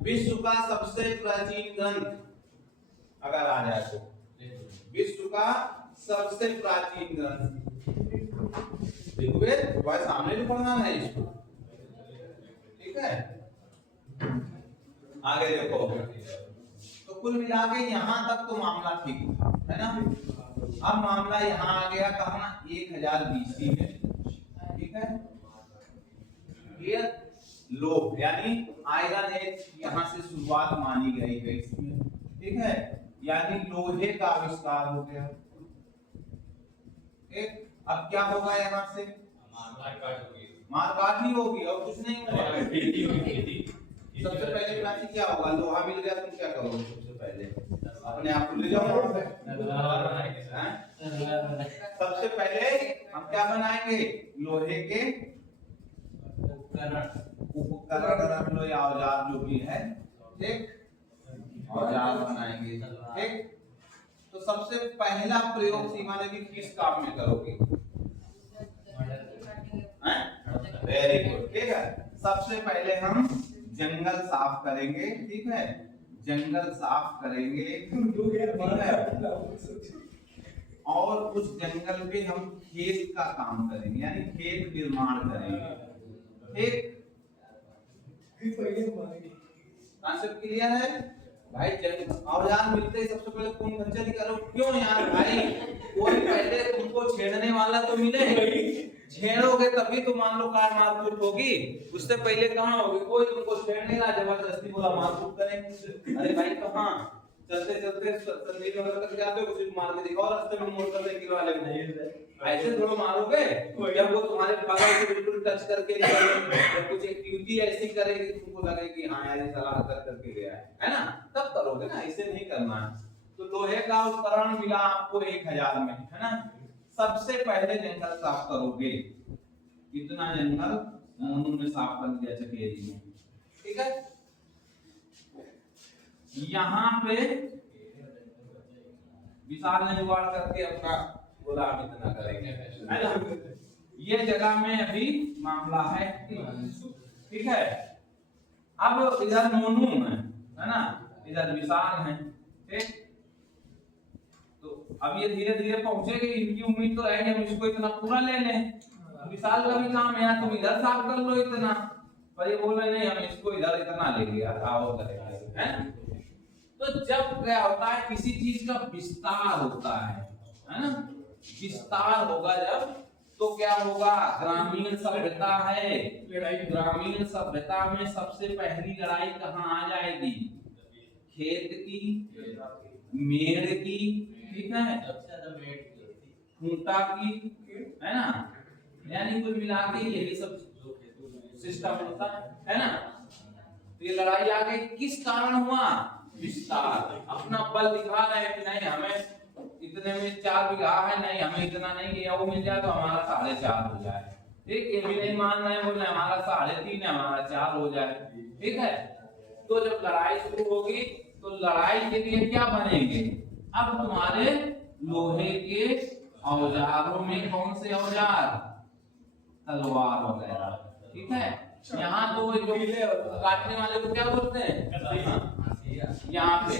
विश्व का सबसे प्राचीन ग्रंथ अगर आ जाए तो, विश्व का सबसे प्राचीन ग्रंथ ऋग्वेद, तुम्हारे सामने भी पढ़ना है इसको, ठीक है। आगे देखो, तो कुल मिला के यहाँ तक तो मामला ठीक था, है ना। अब मामला यहाँ आ गया कहाँ, 1000 BC में, ठीक है। ये लो यानी आयरन एज यहाँ से शुरुआत मानी गई है इसमें, ठीक है। यानी लोहे का आविष्कार हो गया। एक अब क्या होगा यहाँ से, मारकाट ही होगी और कुछ नहीं होगा। सबसे पहले प्राची क्या होगा, लोहा मिल गया तुम क्या करोगे, सबसे पहले अपने आप को ले जाओ वहां पे। सबसे पहले हम क्या बनाएंगे, लोहे के उपकरण या औजार जो भी है, ठीक, औजार बनाएंगे, ठीक। तो सबसे पहला प्रयोग सीमा ने भी किस काम में करोगे, वेरी गुड, ठीक है। सबसे पहले हम जंगल साफ करेंगे, ठीक है, जंगल साफ करेंगे, ठीक है। और उस जंगल पे हम खेत का काम करेंगे, यानी खेत निर्माण करेंगे, ठीक। कॉन्सेप्ट क्लियर है भाई। औजार मिलते ही सबसे पहले खून खंजर करो, क्यों यार भाई, कोई पहले तुमको छेड़ने वाला तो मिले, छेड़ोगे तभी तो मान लो कार मारपीट होगी, उससे पहले कहाँ होगी, कोई तुमको छेड़ नहीं रहा, जबरदस्ती बोला मारपीट करेंगे। अरे भाई कहाँ चलते चलते संदीप नगर तक जाते हो, कुछ मार के दिखाओ रास्ते में, मोटरसाइकिल वाले में ऐसे थोड़ा मारोगे, जब वो तुम्हारे बगल से बिल्कुल टच करके जब कुछ एक्टिविटी ऐसी करेगी तुमको लगेगी हाँ यार ये साला हरकत करके गया है ना, तब करोगे ना, ऐसे नहीं करना है। तो लोहे का उपकरण मिला आपको 1000 में, है ना। सबसे पहले जंगल साफ करोगे, कितना जंगल मोनू ने साफ कर दिया चकेरी में, ठीक है। यहाँ पे विशाल ने जुगाड़ करके अपना बोला हम इतना करेंगे, है ना। ये जगह में अभी मामला है, ठीक है। अब इधर मोनू है ना, इधर विशाल है, ठीक। तो अब ये धीरे धीरे पहुंचेंगे, इनकी उम्मीद तो रहेगी हम इसको इतना पूरा ले लें। विशाल का भी काम है, तुम इधर साफ कर लो इतना, पर ये बोल रहे नहीं हम इसको इधर इतना लेंगे यार, आओ करेंगे, है। तो जब क्या होता है, किसी चीज का विस्तार होता है ना, विस्तार होगा जब, तो क्या होगा, ग्रामीण सभ्यता है, ग्रामीण सभ्यता में सबसे पहली लड़ाई कहाँ आ जाएगी, खेत की, मेड़ की, ठीक है, खूंटा की, है ना। यानी कुल मिला के यही सब सिस्टम होता है ना। तो ये लड़ाई आ गई, किस कारण हुआ, विस्तार, अपना बल दिखा रहे हैं कि नहीं हमें इतने में 4 बीघा है, नहीं हमें इतना नहीं है, वो मिल जाए तो हमारा 4.5 हो जाए, ठीक। ये भी नहीं मान रहे, बोले हमारा 3.5 है, हमारा 4 हो जाए, ठीक है। तो जब लड़ाई शुरू होगी तो लड़ाई के लिए क्या बनेंगे, अब तुम्हारे लोहे के औजारों में कौन से औजार, तलवार वगैरह, ठीक है। यहाँ तो जो काटने वाले को क्या बोलते हैं, यहाँ पे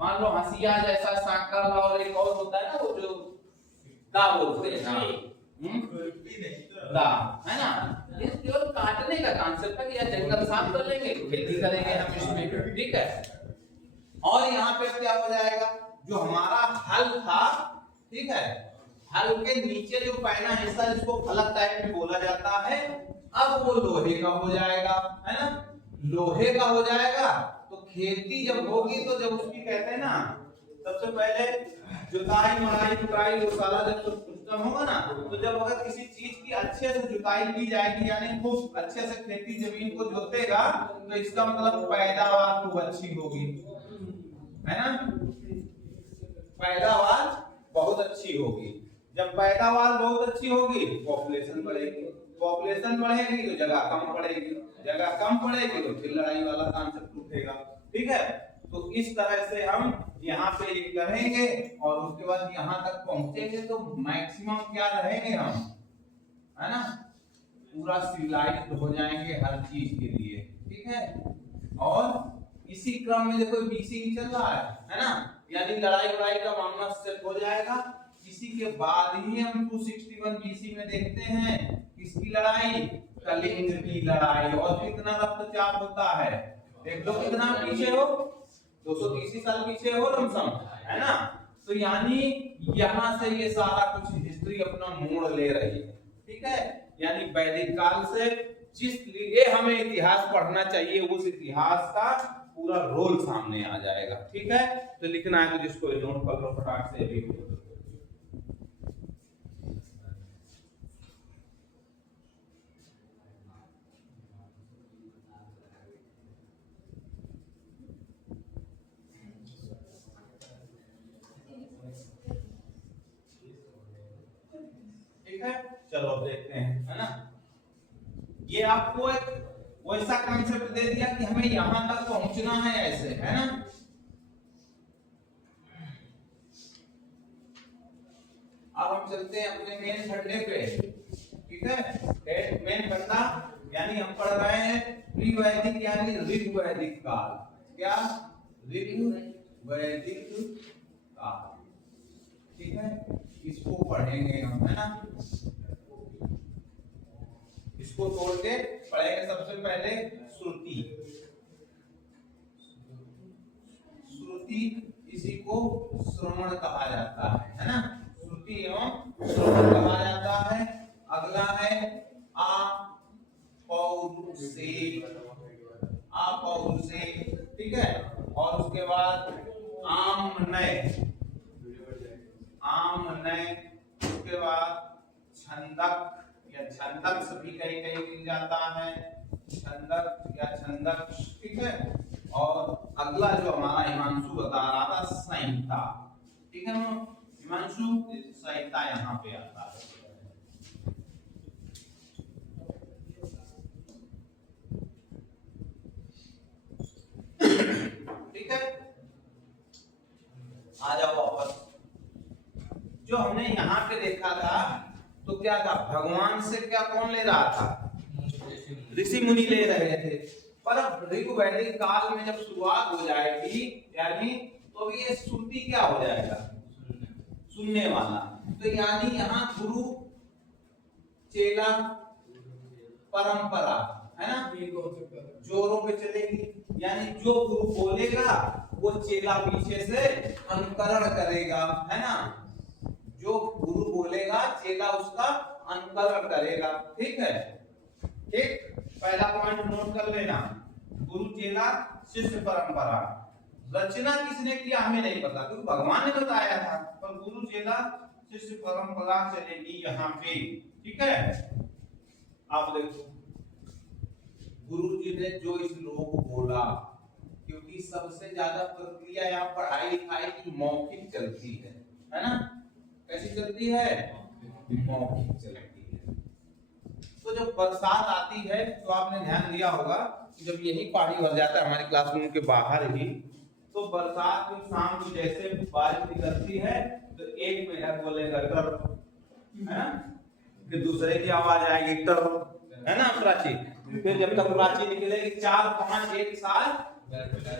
मान लो हंसिया जैसा सांकल, और एक और होता है ना वो जो दा बोलते हैं, दा, है ना। ये केवल काटने का कॉन्सेप्ट है कि यार जंगल साफ कर लेंगे, खेती करेंगे हम इसमें, ठीक है। और यहाँ पे क्या हो जाएगा, जो हमारा हल था, ठीक है, हल के नीचे जो पहना हिस्सा जिसको फलक टाइप में बोला जाता है, अब वो लोहे का हो जाएगा, है ना, लोहे का हो जाएगा। तो खेती जब होगी तो जब उसकी कहते हैं ना, सबसे पहले जुताई मड़ाई कुटाई वो सारा जब सिस्टम होगा ना, तो जब अगर किसी चीज की अच्छे से जुताई की जाएगी, यानी खूब अच्छे से खेती जमीन को जोतेगा, तो इसका मतलब पैदावार खूब अच्छी होगी, है ना, पैदावार बहुत अच्छी होगी। जब पैदावार बहुत अच्छी होगी पॉपुलेशन बढ़ेगी, पॉपुलेशन बढ़ेगी तो जगह कम पड़ेगी, जगह कम पड़ेगी तो फिर लड़ाई वाला कॉन्सेप्ट उठेगा, ठीक है। तो इस तरह से हम यहाँ पे ये करेंगे और उसके बाद यहाँ तक पहुंचेंगे तो मैक्सिमम क्या रहेंगे हम, है ना, पूरा सिविलाइज्ड हो जाएंगे हर चीज के लिए, ठीक है। और इसी क्रम में देखो बीसी चल रहा है ना, यानी लड़ाई वड़ाई का मामला सेट हो जाएगा। इसी के बाद ही हम 261 बीसी में देखते हैं किसकी लड़ाई, कलिंग की लड़ाई। और कितना रक्तचाप होता है, देख लो कितना पीछे हो, 230 साल पीछे हो लमसम, है ना। तो यानी यहाँ से ये सारा कुछ हिस्ट्री अपना मोड़ ले रही है, ठीक है। यानी वैदिक काल से जिस लिए हमें इतिहास पढ़ना चाहिए उस इतिहास का पूरा रोल सामने आ जाएगा, ठीक है। तो लिखना है तो जिसको नोट कर लो फटाक से अभी। ठीक है, चलो अब देखते हैं, है ना। ये आपको एक वैसा कॉन्सेप्ट दे दिया कि हमें यहां तक पहुंचना है ऐसे, है ना। अब हम चलते हैं अपने मेन फंडे पे, ठीक है। मेन फंडा यानी हम पढ़ रहे हैं प्री वैदिक यानी ऋग्वैदिक काल। क्या? ऋग्वैदिक काल, ठीक है। इसको पढ़ेंगे हम, है ना। इसको तोड़ के पढ़ेंगे। सबसे पहले श्रुति, श्रुति इसी को श्रवण कहा जाता है ना। श्रुति एवं श्रवण कहा जाता है। अगला है अपौरुषे, अपौरुषे, ठीक है। और उसके बाद आमनय, आमनय, उसके बाद छंदक या छंदक भी कहीं कहीं मिल जाता है, छंदक या छंदक, ठीक है। और अगला जो हमारा हिमांशु बता रहा था संहिता, ठीक है। हिमांशु संहिता यहाँ पे आता है। ठीक है, आ जाओ वापस। जो हमने यहाँ पे देखा था तो क्या था, भगवान से क्या कौन ले रहा था? ऋषि मुनि ले रहे थे। पर अब ऋग्वैदिक काल में जब शुरुआत हो जाएगी यानी तो ये श्रुति क्या हो जाएगा? सुनने वाला। तो यानी यहाँ गुरु चेला परंपरा, है ना, जोरों पे चलेगी। यानी जो गुरु बोलेगा वो चेला पीछे से अनुकरण करेगा, है ना। जो गुरु बोलेगा चेला उसका अनुकरण करेगा, ठीक है। ठीक, पहला पॉइंट नोट कर लेना, गुरु चेला शिष्य परंपरा। रचना किसने किया हमें नहीं पता क्योंकि भगवान ने बताया था, पर गुरु चेला शिष्य परंपरा चलेगी यहाँ पे, ठीक है। आप देखो गुरु जी ने जो श्लोक बोला, क्योंकि सबसे ज्यादा प्रक्रिया यहाँ पढ़ाई लिखाई की मौखिक चलती है ना। कैसी चलती है? मौखिक चलती है। तो जब बरसात आती है तो आपने ध्यान दिया होगा कि जब यही पानी भर जाता है हमारे क्लासरूम के बाहर ही, तो बरसात में शाम को जैसे बारिश निकलती है तो एक मेढक बोलेगा टर, है ना, फिर दूसरे की आवाज आएगी टर, है ना प्राची। फिर जब तक प्राची निकलेगी 4-5 एक साथ,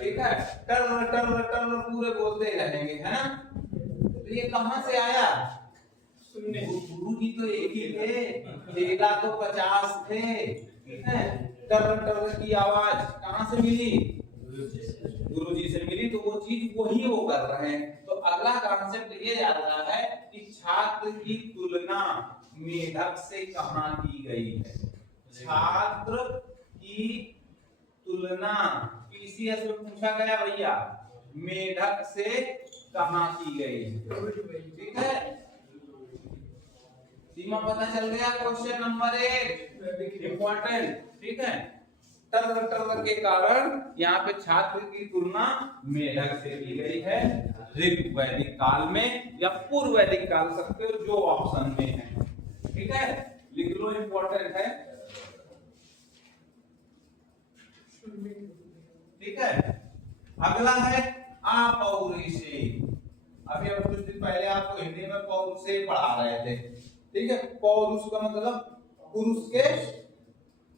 ठीक है, टर टर टर पूरे बोलते रहेंगे, है ना। तो ये कहां से आया? गुरु जी तो एक ही थे, चेला तो 50 थे, ठीक है। टर टर की आवाज कहां से मिली? गुरु जी से मिली। तो वो चीज वही वो कर रहे हैं। तो अगला कॉन्सेप्ट ये आता है कि छात्र की तुलना मेढक से कहां की गई है? छात्र की तुलना पीसीएस में पूछा गया भैया, मेढक से कहां की गई है, ठीक है। सीमा पता चल गया? क्वेश्चन नंबर 1 इंपॉर्टेंट, ठीक है। टर टर के कारण यहाँ पे छात्र की तुलना मेढक से की गई है ऋग्वैदिक काल में या पूर्व वैदिक काल, सकते हो जो ऑप्शन में है, ठीक है। लिख लो, इंपॉर्टेंट है, ठीक है। अगला है अपौरुषे। अभी हम कुछ दिन पहले आपको हिंदी में पौरुषे पढ़ा रहे थे, ठीक है। पौरुष का मतलब पुरुष के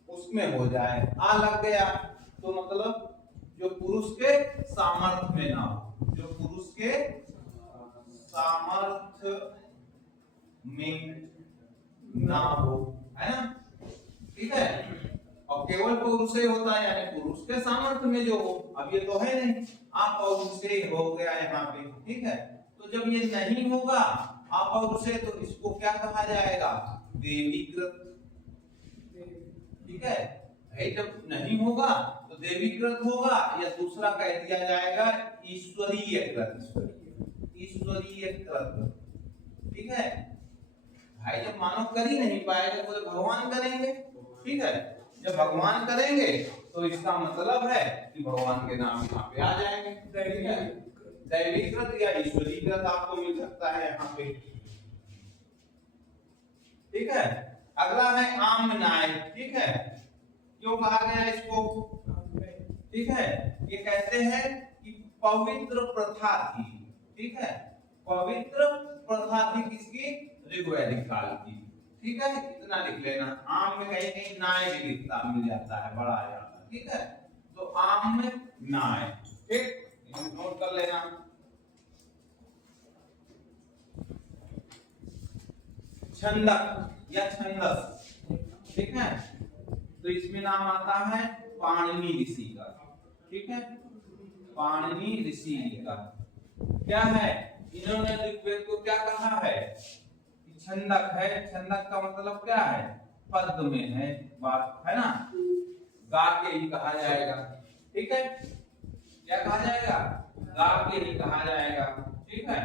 उसमें हो जाए, आ लग गया तो मतलब जो पुरुष के सामर्थ्य में ना हो, जो पुरुष के सामर्थ्य में ना हो, है ना, ठीक है। और केवल पौरुषेय होता है यानी पुरुष के सामर्थ्य में जो हो। अब ये तो है नहीं, आप पौरुषेय हो गया यहाँ पे, ठीक है। तो जब ये नहीं होगा आप पौरुषेय, तो इसको क्या कहा जाएगा? देवीकृत, ठीक है। भाई जब नहीं होगा तो देवीकृत होगा, या दूसरा कह दिया जाएगा ईश्वरीयकृत, ईश्वरीयकृत, ठीक है। भाई जब मानव कर ही नहीं पाएगा तो भगवान करेंगे, ठीक है। जब भगवान करेंगे तो इसका मतलब है कि भगवान के नाम यहाँ पे आ जाएंगे, ठीक है। दैवीकृत या ईश्वरीकृत आपको मिल सकता है यहाँ पे, ठीक है। अगला है आम्नाय, ठीक है। क्यों कहा गया इसको? ठीक है, ये कहते हैं कि पवित्र प्रथा थी, ठीक है। पवित्र प्रथा थी किसकी? ऋग्वैदिक काल की, ठीक है। इतना लिख लेना। आम में कहीं कहीं नाय भी लिखता मिल जाता है, बड़ा आ जाता है, ठीक है। तो आम में नाय, ठीक, नोट कर लेना। छंदक या छंदस, ठीक है। तो इसमें नाम आता है पाणिनि ऋषि का, ठीक है। पाणिनि ऋषि का क्या है? इन्होंने ऋग्वेद को क्या कहा है? छंदक है। छंदक का मतलब क्या है? पद में है बात, है ना। गा के ही कहा जाएगा, ठीक है। क्या कहा जाएगा? गा के ही कहा जाएगा, ठीक है।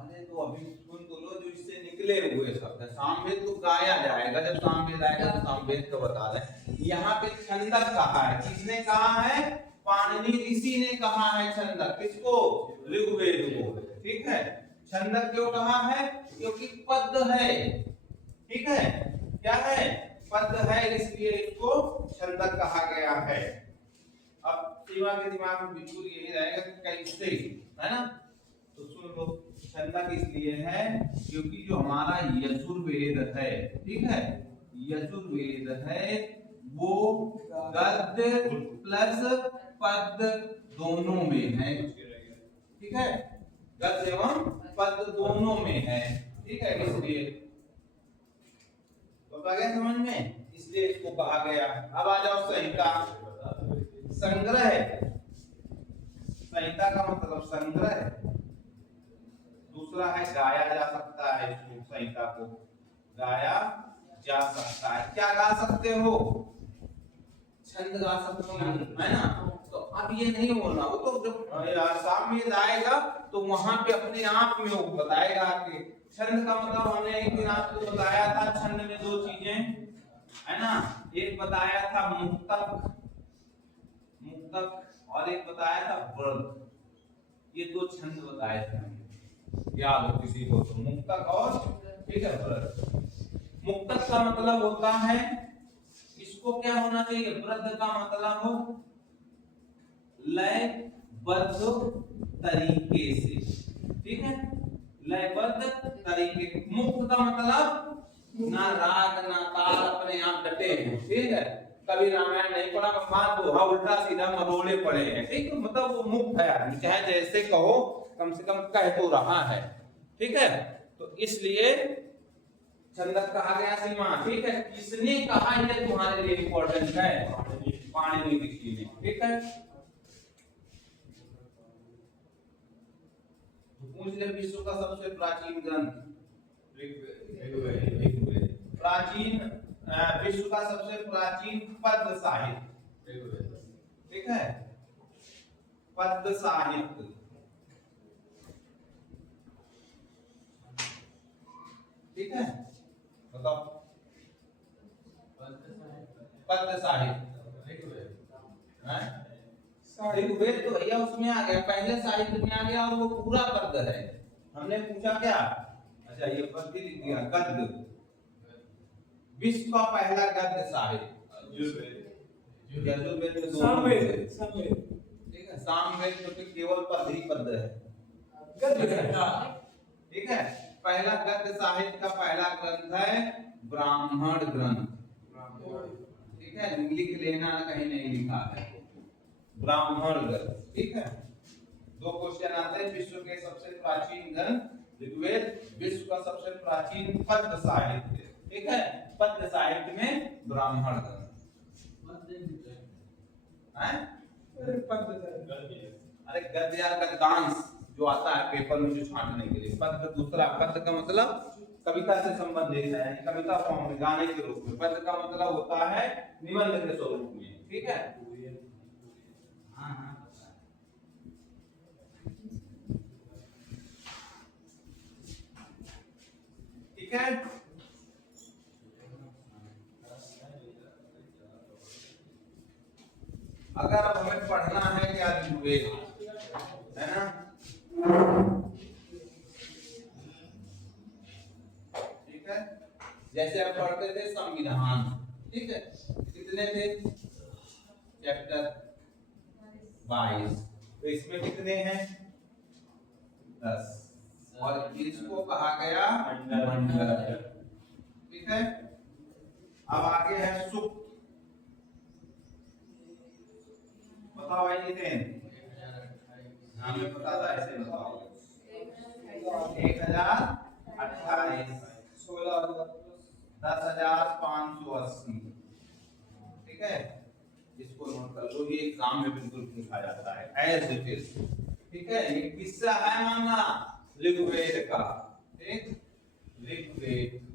अरे तो अभी सुन तो लो, जो इससे निकले हुए शब्द है। सामवेद तो गाया जाएगा, जब सामवेद आएगा तो सामवेद को बता दें। यहाँ पे छंदक कहा है, किसने कहा है? पाणिनि ऋषि ने कहा है छंदक, किसको? ऋग्वेद को, ठीक है। छंदक क्यों कहा है? क्योंकि पद है, ठीक है। क्या है? पद है, इसलिए इसको छंदक कहा गया है। अब सीमा के दिमाग में बिल्कुल यही रहेगा कि कैसे, है ना। तो सुन लो, छंदक इसलिए है क्योंकि जो हमारा यजुर्वेद है, ठीक है, यजुर्वेद है वो गद्य प्लस पद दोनों में है, ठीक है। गद्य एवं पद दोनों में है, ठीक है। इसलिए तो आ गया समझ में, इसलिए इसको कहा गया। अब आ जाओ संहिता। संग्रह, संहिता का मतलब संग्रह। दूसरा है गाया जा सकता है, इसको संहिता को गाया जा सकता है। क्या गा सकते हो? छंद गा सकते हो, है ना। तो अब ये नहीं बोलना, वो तो जब सामवेद आएगा तो वहां पे अपने आप में वो बताएगा कि छंद का मतलब हमने एक दिन आपको बताया था। छंद में दो चीजें, है ना। एक बताया था मुक्तक, मुक्तक, और एक बताया था व्रत। ये दो छंद बताए थे हमने, याद हो किसी को तो, मुक्तक और, ठीक है, व्रत। मुक्तक का मतलब होता है, इसको क्या होना चाहिए? व्रत का मतलब हो लयबद्ध तरीके से, ठीक है, लयबद्ध तरीके। मुक्त का मतलब ना राग ना ताल, अपने आप डटे हैं, ठीक है। कभी रामायण नहीं पढ़ा, बात तो उल्टा सीधा मरोड़े पड़े हैं, ठीक है। मतलब वो मुक्त है आदमी, चाहे जैसे कहो, कम से कम कह तो रहा है, ठीक है। तो इसलिए छंदक कहा गया सीमा, ठीक है। किसने कहा ये तुम्हारे लिए इंपॉर्टेंट है? पाणिनि ऋषि ने, ठीक है। पूछ ले, विश्व का सबसे प्राचीन ग्रंथ ऋग्वेद। प्राचीन, विश्व का सबसे प्राचीन पद्य साहित्य, ठीक है, पद्य साहित्य, ठीक है। बताओ, पद्य साहित्य ऋग्वेद तो भैया उसमें आ गया, पहले साहित्य में आ गया, और वो पूरा पद्य है। हमने पूछा क्या? अच्छा, ये पद्य लिख दिया, गद्य। विश्व का पहला गद्य साहित्य यजुर्वेद में, सामवेद, ठीक है। सामवेद तो केवल पद ही पद्य है, ठीक है। पहला गद्य साहित्य का पहला ग्रंथ है ब्राह्मण ग्रंथ, ठीक है। लिख लेना, कहीं नहीं लिखा है, ब्राह्मण ग्रंथ, ठीक है। दो क्वेश्चन आते हैं। विश्व के सबसे प्राचीन ग्रंथ ऋग्वेद, विश्व का सबसे प्राचीन पद्य साहित्य ठीक है। पद्य साहित्य में ब्राह्मण गण हैं? अरे अरे गद्य या गद्यांश जो आता है पेपर में जो छांटने के लिए। पद्य दूसरा, पद्य का मतलब कविता से संबंधित है, यानी कविता फॉर्म में गाने के रूप में। पद्य का मतलब होता है निबंध के स्वरूप में, ठीक है। ठीक है। अगर अब हमें पढ़ना है क्या ऋग्वेद, है ना, ठीक है। जैसे आप पढ़ते थे संविधान, ठीक है, कितने थे चैप्टर 22, तो इसमें कितने हैं 10, और इसको कहा गया मंडल, ठीक है। अब आगे है सुक्त, बताओ भाई नितिन, हमें पता था, ऐसे बताओ 1028 10,580, ठीक है। इसको नोट कर लो, ये एग्जाम में बिल्कुल पूछा जाता है एज इट इज, ठीक है। ये किस्सा है माना ऋग्वेद का, ठीक, ऋग्वेद।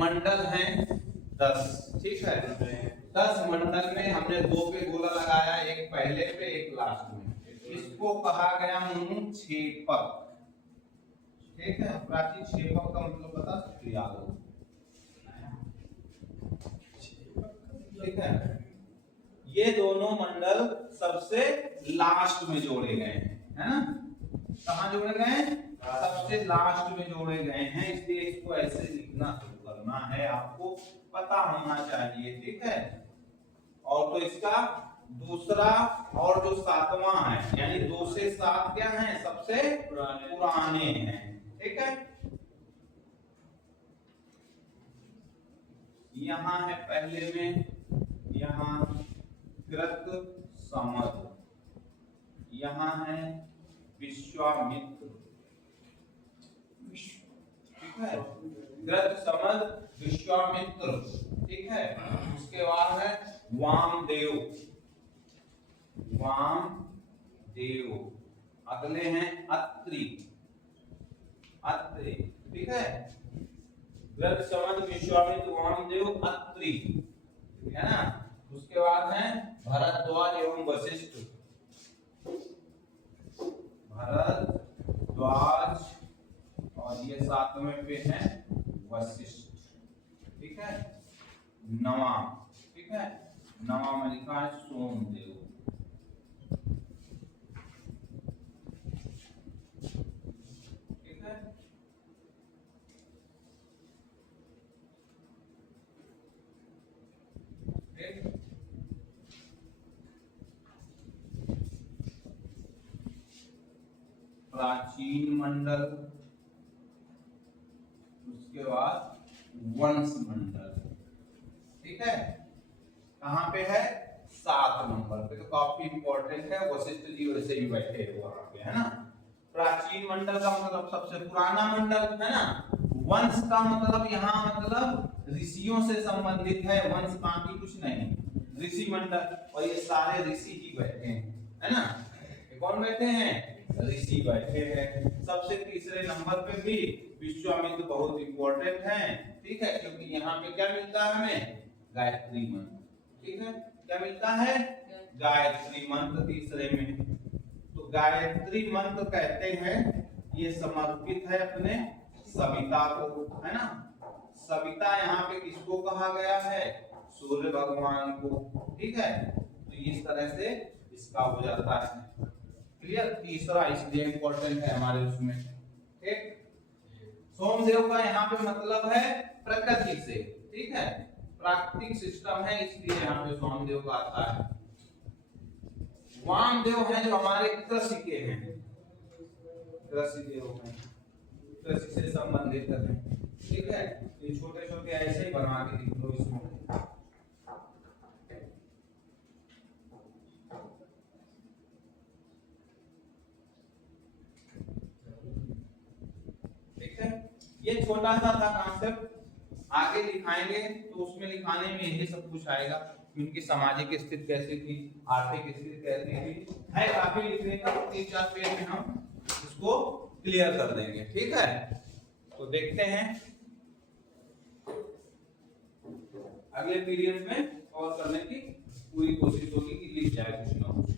मंडल हैं 10, ठीक है। 10 मंडल में हमने 2 पे गोला लगाया, एक पहले पे एक लास्ट में। इसको कहा गया छेपक, ठीक है। प्राचीन छेपक का मतलब बता सकते याद हो, ठीक है। ये दोनों मंडल सबसे लास्ट में जोड़े गए हैं, है ना। कहाँ जोड़े गए हैं, सबसे लास्ट में जोड़े गए हैं, इसलिए इसको ऐसे लिखना शुरू करना है, आपको पता होना चाहिए, ठीक है। और तो इसका दूसरा और जो 7वां है, यानी 2 से 7 क्या है, सबसे पुराने हैं, ठीक है। यहाँ है पहले में, यहाँ कृत समद, यहाँ है विश्वामित्र, ठीक है। कृत समद विश्वामित्र, ठीक है। उसके बाद है वामदेव, वामदेव। अगले हैं अत्रि, अत्रि, ठीक है। कृत समद विश्वामित्र वामदेव अत्रि, है ना। उसके बाद है भरद्वाज एवं वशिष्ठ, भरद्वाज, और ये 7वें पे है वशिष्ठ, ठीक है। नवा, ठीक है, नवा में लिखा है सोमदेव, ठीक है। प्राचीन मंडल, उसके बाद वंश मंडल, ठीक है। कहाँ पे है, 7 नंबर पे, तो काफी इंपॉर्टेंट है। वशिष्ठ जी वैसे भी बैठे हैं वहां पे, है ना। प्राचीन मंडल का मतलब सबसे पुराना मंडल, है ना। वंश का मतलब यहाँ मतलब ऋषियों से संबंधित है, वंश बाकी कुछ नहीं, ऋषि मंडल। और ये सारे ऋषि जी बैठे हैं, है ना। ये कौन बैठे हैं, ऋषि बैठे हैं। सबसे तीसरे नंबर पे भी विश्वामित्र बहुत इंपॉर्टेंट है, ठीक है, क्योंकि यहाँ पे क्या मिलता है हमें, गायत्री मंत्र, ठीक है। क्या मिलता है, गायत्री मंत्र तीसरे में। तो गायत्री मंत्र कहते हैं, ये समर्पित है अपने सविता को, है ना। सविता यहाँ पे किसको कहा गया है, सूर्य भगवान को, ठीक है। तो इस तरह से इसका हो जाता है क्लियर। तीसरा इसलिए इंपॉर्टेंट है हमारे उसमें, ठीक। सोमदेव का यहाँ पे मतलब है प्रकृति से, ठीक है, प्राकृतिक सिस्टम है, इसलिए यहाँ पे वामदेव का आता है। वामदेव है जो हमारे कृषि के हैं, कृषि देव हैं, कृषि से संबंधित है। ठीक है, ये छोटे छोटे ऐसे ही बना के लिख लो इसमें। ठीक है, ये छोटा सा था कॉन्सेप्ट, आगे दिखाएंगे तो उसमें लिखाने में यही सब कुछ आएगा। उनकी सामाजिक स्थिति कैसी थी, आर्थिक स्थिति कैसी थी, है काफी लिखने का, 3-4 पेज में हम इसको क्लियर कर देंगे। ठीक है, तो देखते हैं अगले पीरियड में और करने की पूरी कोशिश होगी कि लिख जाए कुछ ना कुछ।